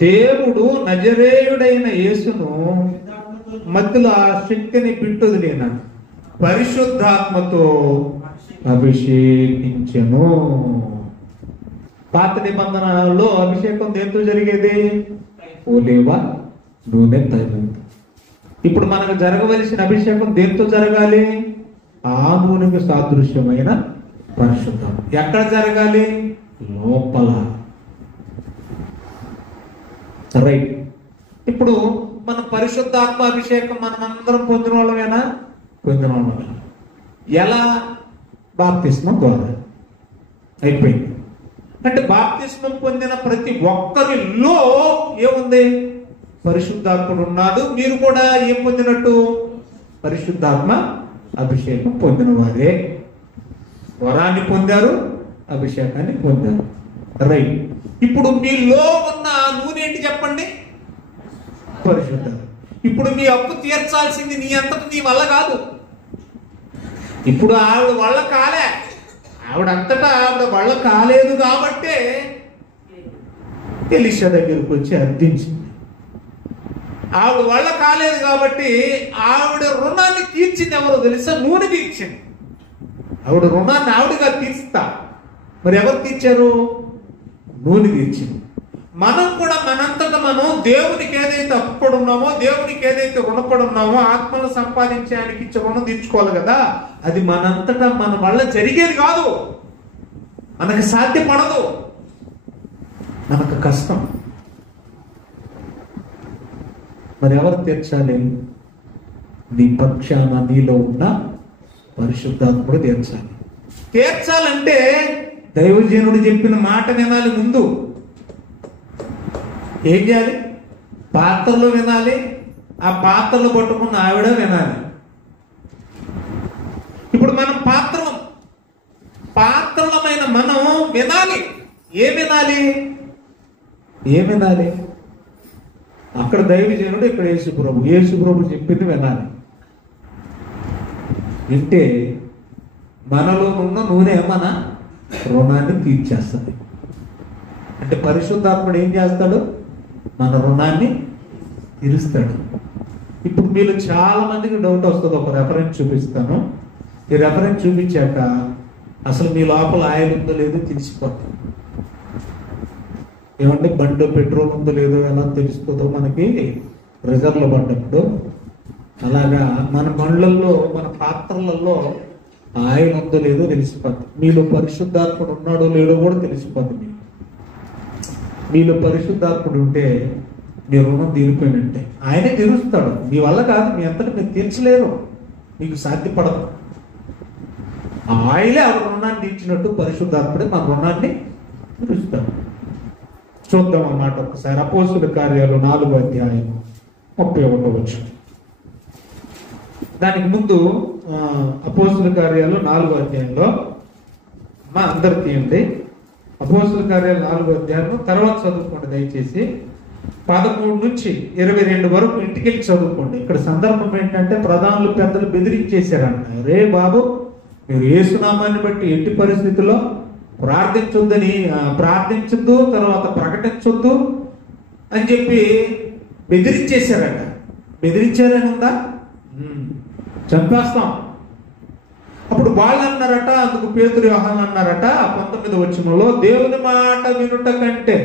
దేవుడు నజరేయుడైన యేసును మధ్యలో ఆ శక్తిని బిట్టొదిలేనాడు, పరిశుద్ధాత్మతో అభిషేకించెను. పాత నిబంధనలో అభిషేకం దేంతో జరిగేది? ఓలేవా నూనె తైలం. ఇప్పుడు మనకు జరగవలసిన అభిషేకం దేంతో జరగాలి? ఆ నూనెకు సాదృశ్యమైన పరిశుద్ధం. ఎక్కడ జరగాలి? లోపల. రైట్. ఇప్పుడు మన పరిశుద్ధాత్మ అభిషేకం మనం అందరం పొందిన వాళ్ళమేనా? పొందిన వాళ్ళమే. ఎలా? బాప్తిస్మం ద్వారా. అయిపోయింది. అంటే బాప్తిస్మం పొందిన ప్రతి ఒక్కరిలో ఏముంది? పరిశుద్ధాత్ముడు ఉన్నాడు. మీరు కూడా ఏం పొందినట్టు? పరిశుద్ధాత్మ అభిషేకం పొందిన వారే. వరాన్ని పొందారు, అభిషేకాన్ని పొందారు. రైట్. ఇప్పుడు మీలో ఉన్న నూనె ఏంటి చెప్పండి? పరిశుద్ధం. ఇప్పుడు మీ అప్పు తీర్చాల్సింది నీ అంతటి నీ వల్ల కాదు. ఇప్పుడు ఆవిడ వల్ల కాలే, ఆవిడంతటా ఆవిడ వల్ల కాలేదు కాబట్టే ఎలీషా దగ్గరికి వచ్చి అర్థించింది. ఆవిడ వల్ల కాలేదు కాబట్టి ఆవిడ రుణాన్ని తీర్చింది ఎవరో తెలుసా? నూనె తీర్చింది. ఆవిడ రుణాన్ని ఆవిడగా తీర్చుతా. మరి ఎవరు తీర్చారు? నూనె తీర్చింది. మనం కూడా మనంతటా మనం దేవునికి ఏదైతే అప్పుపడి ఉన్నామో, దేవునికి ఏదైతే రుణపడి ఉన్నామో, ఆత్మను సంపాదించడానికి ఇచ్చే రుణం తీర్చుకోవాలి కదా. అది మనంతటా మన వల్ల జరిగేది కాదు, మనకు సాధ్యపడదు, మనకు కష్టం. మరి ఎవరు తీర్చాలి? నీ పక్షాన నీలో ఉన్న పరిశుద్ధాత్ముడు తీర్చాలి. తీర్చాలంటే దైవజనుడు చెప్పిన మాట వినాలి. ముందు ఏం చేయాలి? పాత్రలు వినాలి. ఆ పాత్రలు పట్టుకున్న ఆవిడ వినాలి. ఇప్పుడు మనం పాత్రలమైన మనం వినాలి. ఏం వినాలి? ఏం వినాలి? అక్కడ దైవజనుడు, ఇక్కడ యేసుప్రభు. యేసుప్రభు చెప్పింది వినాలి. వింటే మనలో ఉన్న నూనె మన రుణాన్ని తీర్చేస్తుంది. అంటే పరిశుద్ధాత్ముడు ఏం చేస్తాడు? మన రుణాన్ని తీరుస్తాడు. ఇప్పుడు మీరు చాలా మందికి డౌట్ వస్తుంది. ఒక రెఫరెన్స్ చూపిస్తాను. ఈ రెఫరెన్స్ చూపించాక అసలు మీ లోపల ఆయిల్ ఉందో లేదో తెలిసిపోతుంది. ఏమంటే బండి పెట్రోల్ ఉందో లేదో ఎలా తెలుస్తుందో మనకి రిజర్వ్లో పడ్డప్పుడు, అలాగా మన బండ్లలో, మన పాత్రలలో ఆయిల్ ఉందో లేదో తెలిసిపోతుంది. మీలో పరిశుద్ధాత్ముడు ఉన్నాడో లేడో కూడా తెలిసిపోతుంది. మీలో పరిశుద్ధాత్ముడు ఉంటే మీ రుణం తీరిపోయినట్టే. ఆయనే తీరుస్తాడు. మీ వల్ల కాదు, మీ అంతటా మీరు తీర్చలేరు, మీకు సాధ్యపడదు. ఆయనే ఆ రుణాన్ని తీర్చినట్టు పరిశుద్ధాత్ముడే మన రుణాన్ని తీరుస్తాడు. చూద్దాం అన్నమాట ఒకసారి. అపోస్తుల కార్యాలు 4వ అధ్యాయం 31వ వచనం. దానికి ముందు అపోస్తుల కార్యాలు 4వ అధ్యాయంలో మా అందరు తీయండి. అపోస్తుల కార్యాలు 4వ అధ్యాయం తర్వాత చదువుకోండి దయచేసి. 13 నుంచి 22 వరకు ఇంటికి వెళ్ళి చదువుకోండి. ఇక్కడ సందర్భం ఏంటంటే ప్రధానులు పెద్దలు బెదిరించేశారంట. రే బాబు, మీరు యేసునామాన్ని బట్టి ఎట్టి పరిస్థితుల్లో ప్రార్థించొద్దు, తర్వాత ప్రకటించొద్దు అని చెప్పి బెదిరించేశారట. బెదిరించారని ఉందా? చంపేస్తాం. అప్పుడు వాళ్ళు అన్నారట, అందుకు పేతురు యోహాను అన్నారట 19వ వచనంలో, దేవుని మాట వినుట కంటే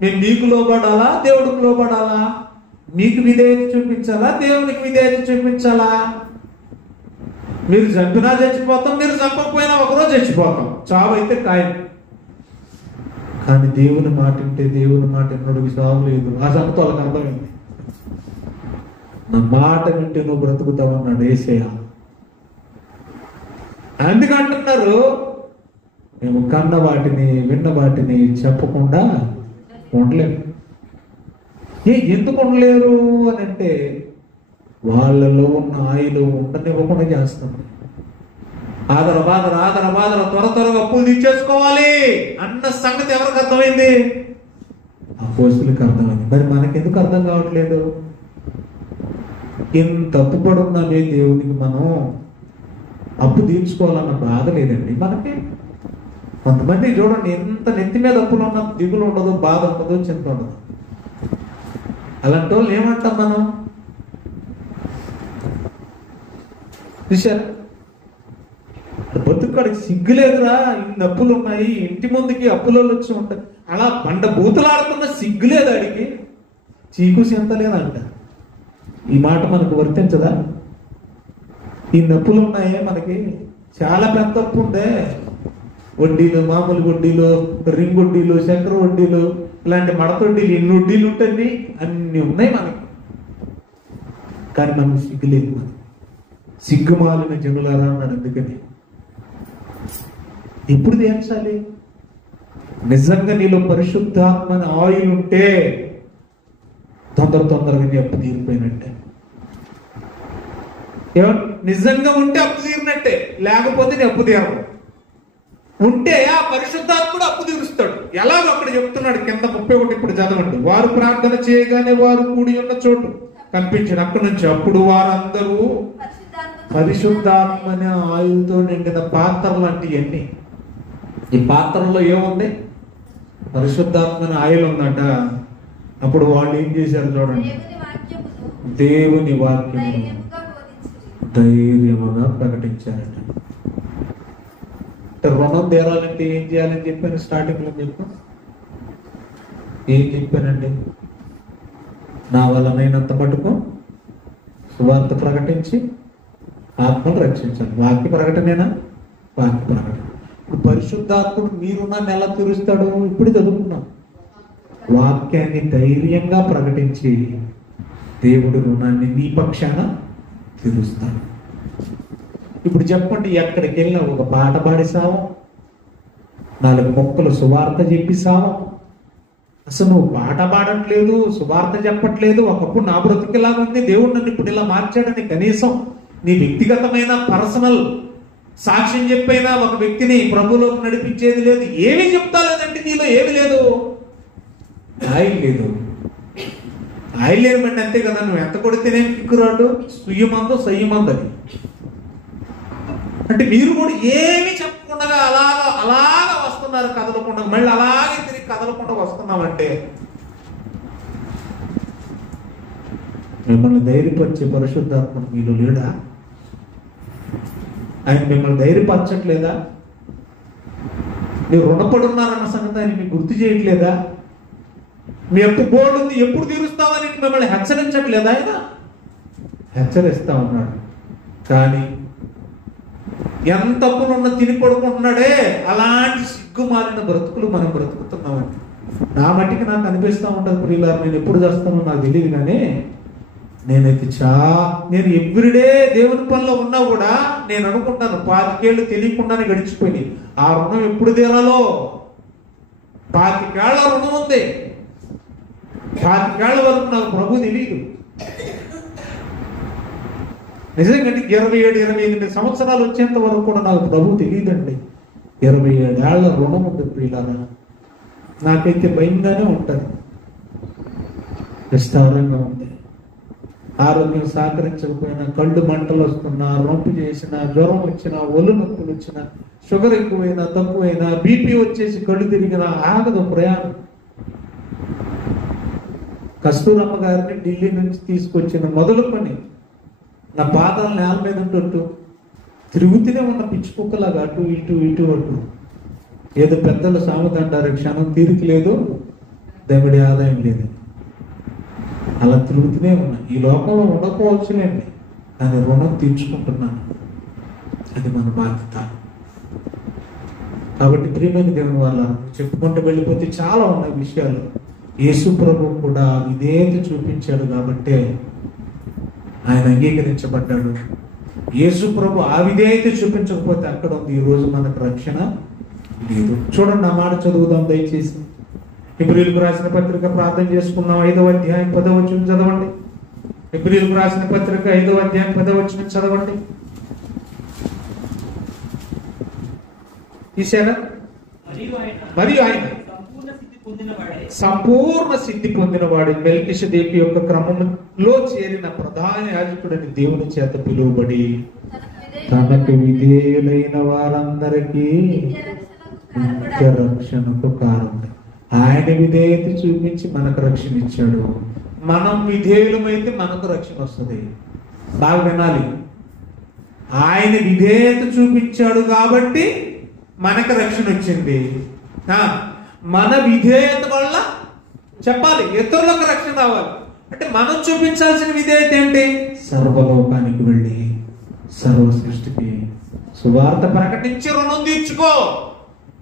మేము మీకు లోబడాలా, దేవుడికి లోబడాలా? మీకు విధేయత చూపించాలా, దేవునికి విధేయత చూపించాలా? మీరు చంపినా చచ్చిపోతాం, మీరు చంపకపోయినా ఒకరోజు చచ్చిపోతాం, చావు అయితే ఖాయం. కానీ దేవుని మాట వింటే, దేవుని మాట ఎన్నడూ చావు లేదు. ఆ సంగతి వాళ్ళకి అర్థమైంది. నా మాట వింటే నువ్వు బ్రతుకుతావు అన్నాడు యేసయ్య. అందుకంటున్నారు, మేము కన్న వాటిని విన్న వాటిని చెప్పకుండా ఉండలేము. ఎందుకు ఉండలేరు అని అంటే, వాళ్ళలో ఉన్న ఆయిలు ఉండనివ్వకుండా చేస్తాం. ఆదర బాదర త్వరగా అప్పులు తీర్చేసుకోవాలి అన్న సంగతి ఎవరికి అర్థమైంది? అపోస్తులకు అర్థమైంది. మరి మనకెందుకు అర్థం కావట్లేదు? ఎంత తప్పుపడి ఉన్నామే దేవునికి మనం అప్పు తీర్చుకోవాలన్న బాధ లేదండి మనకి. కొంతమంది చూడండి, ఎంత నెత్తి మీద అప్పులు ఉన్న దిగులు ఉండదు, బాధ ఉండదు, చింత ఉండదు. అలాంటి వాళ్ళు ఏమంటాం మనం? చూసారా, బతుకాడికి సిగ్గులేదురా, ఇన్ని అప్పులు ఉన్నాయి, ఇంటి ముందుకి అప్పులో వచ్చి ఉంటాయి, అలా బండ బూతులాడుతున్న సిగ్గులేదు ఆడికి, చీకూసి ఎంత లేదంట. ఈ మాట మనకు వర్తించదా? ఈ నొప్పులు ఉన్నాయే మనకి, చాలా పెద్ద అప్పు ఉందే, వడ్డీలు, మామూలు వడ్డీలు, రింగ్ వడ్డీలు, చక్ర వడ్డీలు, ఇలాంటి మడత వడ్డీలు, ఎన్ని వడ్డీలు ఉంటుంది, అన్ని ఉన్నాయి మనకి. కానీ మనకు సిగ్గులేదు. మనం సిగ్గుమాలిన జనులారా అన్నాడు. అందుకని ఎప్పుడు తీర్చాలి? నిజంగా నీలో పరిశుద్ధాత్మని ఆయిల్ ఉంటే తొందరగా నీ అప్పు తీరిపోయినట్టే. నిజంగా ఉంటే అప్పు తీరినట్టే, లేకపోతే నీ అప్పు తీరవు. ఉంటే ఆ పరిశుద్ధాత్ముడు అప్పు తీరుస్తాడు. ఎలాగో అక్కడ చెప్తున్నాడు కింద 31, ఇప్పుడు చదవండి. వారు ప్రార్థన చేయగానే వారు కూడి ఉన్న చోటు కనిపించాడు. అక్కడి నుంచి అప్పుడు వారందరూ పరిశుద్ధాత్మని ఆయిల్తో నిండిన పాత్రలు లాంటివన్నీ. ఈ పాత్రలో ఏముంది? పరిశుద్ధాత్మని ఆయిల్ ఉందట. అప్పుడు వాళ్ళు ఏం చేశారు చూడండి, దేవుని వాక్యము ధైర్యముగా ప్రకటించారట. రుణం తీరాలంటే ఏం చేయాలని చెప్పాను స్టార్టింగ్ లో ఏం చెప్పానండి? నా వల్లనైనంత మటుకు సువార్త ప్రకటించి ఆత్మను రక్షించాలి. వాక్య ప్రకటనేనా? వాక్య ప్రకటన. ఇప్పుడు పరిశుద్ధాత్ముడు మీ రుణాన్ని ఎలా తీరుస్తాడు? ఇప్పుడు చదువుకున్నాం. వాక్యాన్ని ధైర్యంగా ప్రకటించి దేవుడు రుణాన్ని నీ పక్షాన తీరుస్తాడు. ఇప్పుడు చెప్పండి, ఎక్కడికి వెళ్ళినా ఒక పాట పాడిసావు, 4 మొక్కలు సువార్త చెప్పిసావు. అసలు నువ్వు పాట పాడట్లేదు, సువార్త చెప్పట్లేదు. ఒకప్పుడు నా బ్రతికిలాగా ఉంది, దేవుడు నన్ను ఇప్పుడు ఇలా మార్చాడని కనీసం నీ వ్యక్తిగతమైన పర్సనల్ సాక్ష్యం చెప్పైనా ఒక వ్యక్తిని ప్రభులోకి నడిపించేది లేదు. ఏమీ చెప్తా లేదంటే నీలో ఏమి లేదు, ఆయిల్ లేదు. ఆయిల్ లేనమంటే అంతే కదా, నువ్వు ఎంత కొడితేనే కిక్కురాడు, సుయ్యమందో సయ్యమందని. అంటే మీరు కూడా ఏమీ చెప్పకుండా అలాగా వస్తున్నారు కదలకుండా, మళ్ళీ అలాగే తిరిగి కదలకుండా వస్తున్నామంటే మిమ్మల్ని ధైర్యపరిచే పరిశుద్ధాత్మ మీరు లేడా? ఆయన మిమ్మల్ని ధైర్యపరచట్లేదా? మీరు రుణపడున్నారన్న సంగతి ఆయన మీకు గుర్తు చేయట్లేదా? మీ అప్పు బోర్డు ఉంది, ఎప్పుడు తీరుస్తామని మిమ్మల్ని హెచ్చరించట్లేదా? ఆయన హెచ్చరిస్తా ఉన్నాడు. కానీ ఎంత అప్పులున్నా తిని పడుకుంటున్నాడే, అలాంటి సిగ్గుమాలిన బ్రతుకులు మనం బ్రతుకుతున్నామండి. నా మట్టికి నాకు అనిపిస్తూ ఉంటుంది ప్రియులారా, నేను ఎప్పుడు చేస్తానో నాకు తెలియదు, కానీ నేనైతే నేను ఎవ్రీడే దేవుని పనిలో ఉన్నా కూడా నేను అనుకుంటాను 25 ఏళ్ళు తెలియకుండానే గడిచిపోయింది. ఆ రుణం ఎప్పుడు తీరాలో, 25 ఏళ్ల రుణం ఉంది. 25 ఏళ్ల వరకు నాకు ప్రభు తెలియదు. నిజంగా 27-28 సంవత్సరాలు వచ్చేంత వరకు కూడా నాకు ప్రభు తెలియదండి. 27 ఏళ్ల రుణం ఉంది ప్రియులారా. నాకైతే భయంగానే ఉంటుంది, విస్తారంగా ఉంది. ఆరోగ్యం సహకరించకపోయినా, కళ్ళు మంటలు వస్తున్నా, రొంపు చేసినా, జ్వరం వచ్చినా, ఒళ్ళు నొప్పులు వచ్చినా, షుగర్ ఎక్కువైనా తక్కువైనా, బీపీ వచ్చేసి కళ్ళు తిరిగినా ఆగదు ప్రయాణం. కస్తూరమ్మ గారిని ఢిల్లీ నుంచి తీసుకొచ్చిన మొదలు పని నా పాదాలు నేల మీద ఉంటూ తిరుగుతూనే ఉన్న పిచ్చి కుక్కలాగా అటు ఇటు ఇటు అటు. ఏదో పెద్దలు సామెత అంటారు, క్షణం తీరిక లేదు, దేవుడి ఆదాయం లేదు. అలా తిరుగుతూనే ఉన్నా. ఈ లోకంలో ఉండకపోవచ్చులేండి, కానీ రుణం తీర్చుకుంటున్నాను, అది మన బాధ్యత. కాబట్టి ప్రియమైన దేవుని వల్ల చెప్పుకుంటూ వెళ్ళిపోతే చాలా ఉన్నాయి విషయాలు. యేసు ప్రభు కూడా విధేయత చూపించాడు కాబట్టే ఆయన అంగీకరించబడ్డాడు. యేసు ప్రభు ఆ విధేయత చూపించకపోతే అక్కడ ఉంది ఈరోజు మనకు రక్షణ లేదు. చూడండి, ఆ మాట చదువుదాం దయచేసి. హెబ్రీయులకు రాసిన పత్రిక ప్రార్థన చేసుకున్నాం, 5వ అధ్యాయం 10వ వచనం చదవండి. హెబ్రీయులకు రాసిన పత్రిక 5వ అధ్యాయం 10వ వచనం చదవండి. తీసారా? మరియు ఆయన సంపూర్ణ సిద్ధి పొందినవాడు, మెల్కీషెదెకు యొక్క క్రమంలో చేరిన ప్రధాన యాజకుడని దేవుని చేత పిలువబడి తనకు విధేయులైన వారందరికీ నిత్య రక్షణకు కారణం. ఆయన విధేయత చూపించి మనకు రక్షణ ఇచ్చాడు. మనం విధేయులమైతే మనకు రక్షణ వస్తుంది. బాగా వినాలి. ఆయన విధేయత చూపించాడు కాబట్టి మనకు రక్షణ వచ్చింది. మన విధేయత వల్ల చెప్పాలి ఇతరులకు రక్షణ రావాలి. అంటే మనం చూపించాల్సిన విధేయత ఏంటి? సర్వలోకానికి వెళ్ళి సర్వ సృష్టికి సువార్త ప్రకటించి రుణం తీర్చుకో.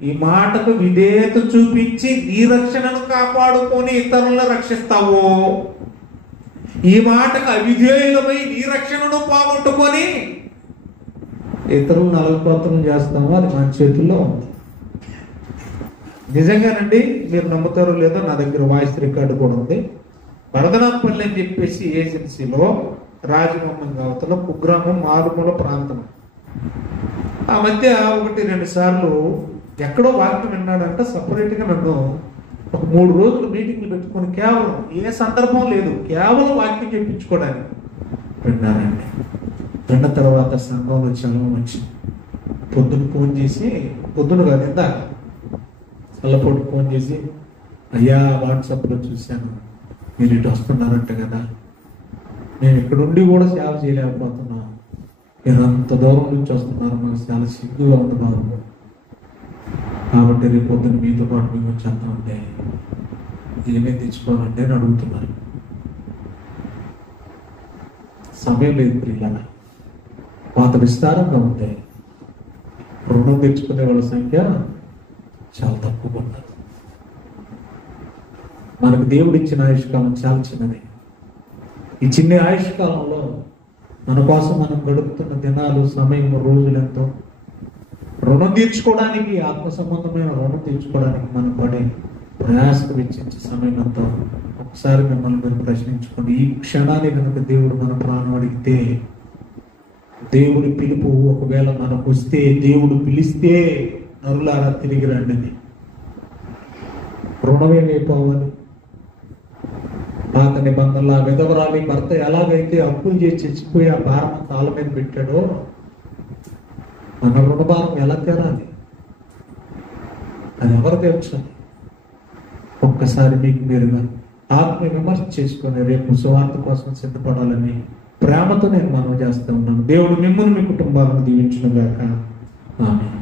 ఈ మాటకు విధేయత చూపించి నీ రక్షణను కాపాడుకొని ఇతరులను రక్షిస్తావో, ఈ మాటకు అవిధేయులమై నీ రక్షణను పోగొట్టుకొని ఇతరులను అలగపోతనం చేస్తామో అది మన చేతుల్లో ఉంది. నిజంగానండి, మీరు నమ్ముతారో లేదో, నా దగ్గర వాయిస్ రికార్డు కూడా ఉంది. వరదనాపల్లి అని చెప్పేసి ఏజెన్సీలో రాజమమ్మన్ అవతల కుగ్రామం మారుమూల ప్రాంతం. ఆ మధ్య 1-2 సార్లు ఎక్కడో వాక్యం విన్నాడంట. సపరేట్గా నన్ను ఒక 3 రోజులు మీటింగ్లు పెట్టుకొని కేవలం ఏ సందర్భం లేదు, కేవలం వాక్యం చెప్పించుకోవడానికి విన్నానండి. విన్న తర్వాత సంఘంలో చలనం వచ్చింది. పొద్దున ఫోన్ చేసి, పొద్దున కాదు ఇందాక చల్లపొట్టు ఫోన్ చేసి, అయ్యా వాట్సాప్లో చూశాను మీరు ఇటు వస్తున్నారంట కదా, మేము ఇక్కడుండి కూడా సేవ చేయలేకపోతున్నాం, మీరు అంత దూరం నుంచి వస్తున్నారు, మాకు చాలా సిగ్గుగా ఉంది బాబు, కాబట్టి రేపు పొద్దున్న మీతో పాటు మేము వచ్చేస్తా ఉంటే ఏమేమి తెచ్చుకోవాలంటే అని అడుగుతున్నారు. సమయం లేదు పిల్లల, పాత విస్తారంగా ఉంటాయి. రుణం తెచ్చుకునే వాళ్ళ సంఖ్య చాలా తక్కువ ఉంటుంది. మనకు దేవుడు ఇచ్చిన ఆయుష్కాలం చాలా చిన్నది. ఈ చిన్న ఆయుష్కాలంలో మన కోసం మనం గడుపుతున్న దినాలు, సమయం, రోజులు ఎంతో. రుణం తీర్చుకోవడానికి, ఆత్మ సంబంధమైన రుణం తీర్చుకోవడానికి మనం పడే ప్రయాసం వెచ్చించే సమయం ఎంతో. ఒకసారి మిమ్మల్ని మీరు ప్రశ్నించుకోండి. ఈ క్షణాన్ని కనుక దేవుడు మన ప్రాణం అడిగితే, దేవుడి పిలుపు ఒకవేళ మనకు వస్తే, దేవుడు పిలిస్తే నరులారా తిరిగి రండి అని. రుణమేమైపోవాలి? పాత నిబంధనల విధవరాలి భర్త ఎలాగైతే అప్పులు చేసి చచ్చిపోయి ఆ భారం కాళ్ళ మీద పెట్టాడో, మన రుణభారం ఎలా తీరాలి? అది ఎవరు తీర్చాలి? ఒక్కసారి మీకు మీరుగా ఆత్మ విమర్శ చేసుకొని రేపు సువార్త కోసం సిద్ధపడాలని ప్రేమతో నేను మనవి చేస్తూ ఉన్నాను. దేవుడు మిమ్మల్ని, మీ కుటుంబాలను దీవించును గాక. ఆమేన్.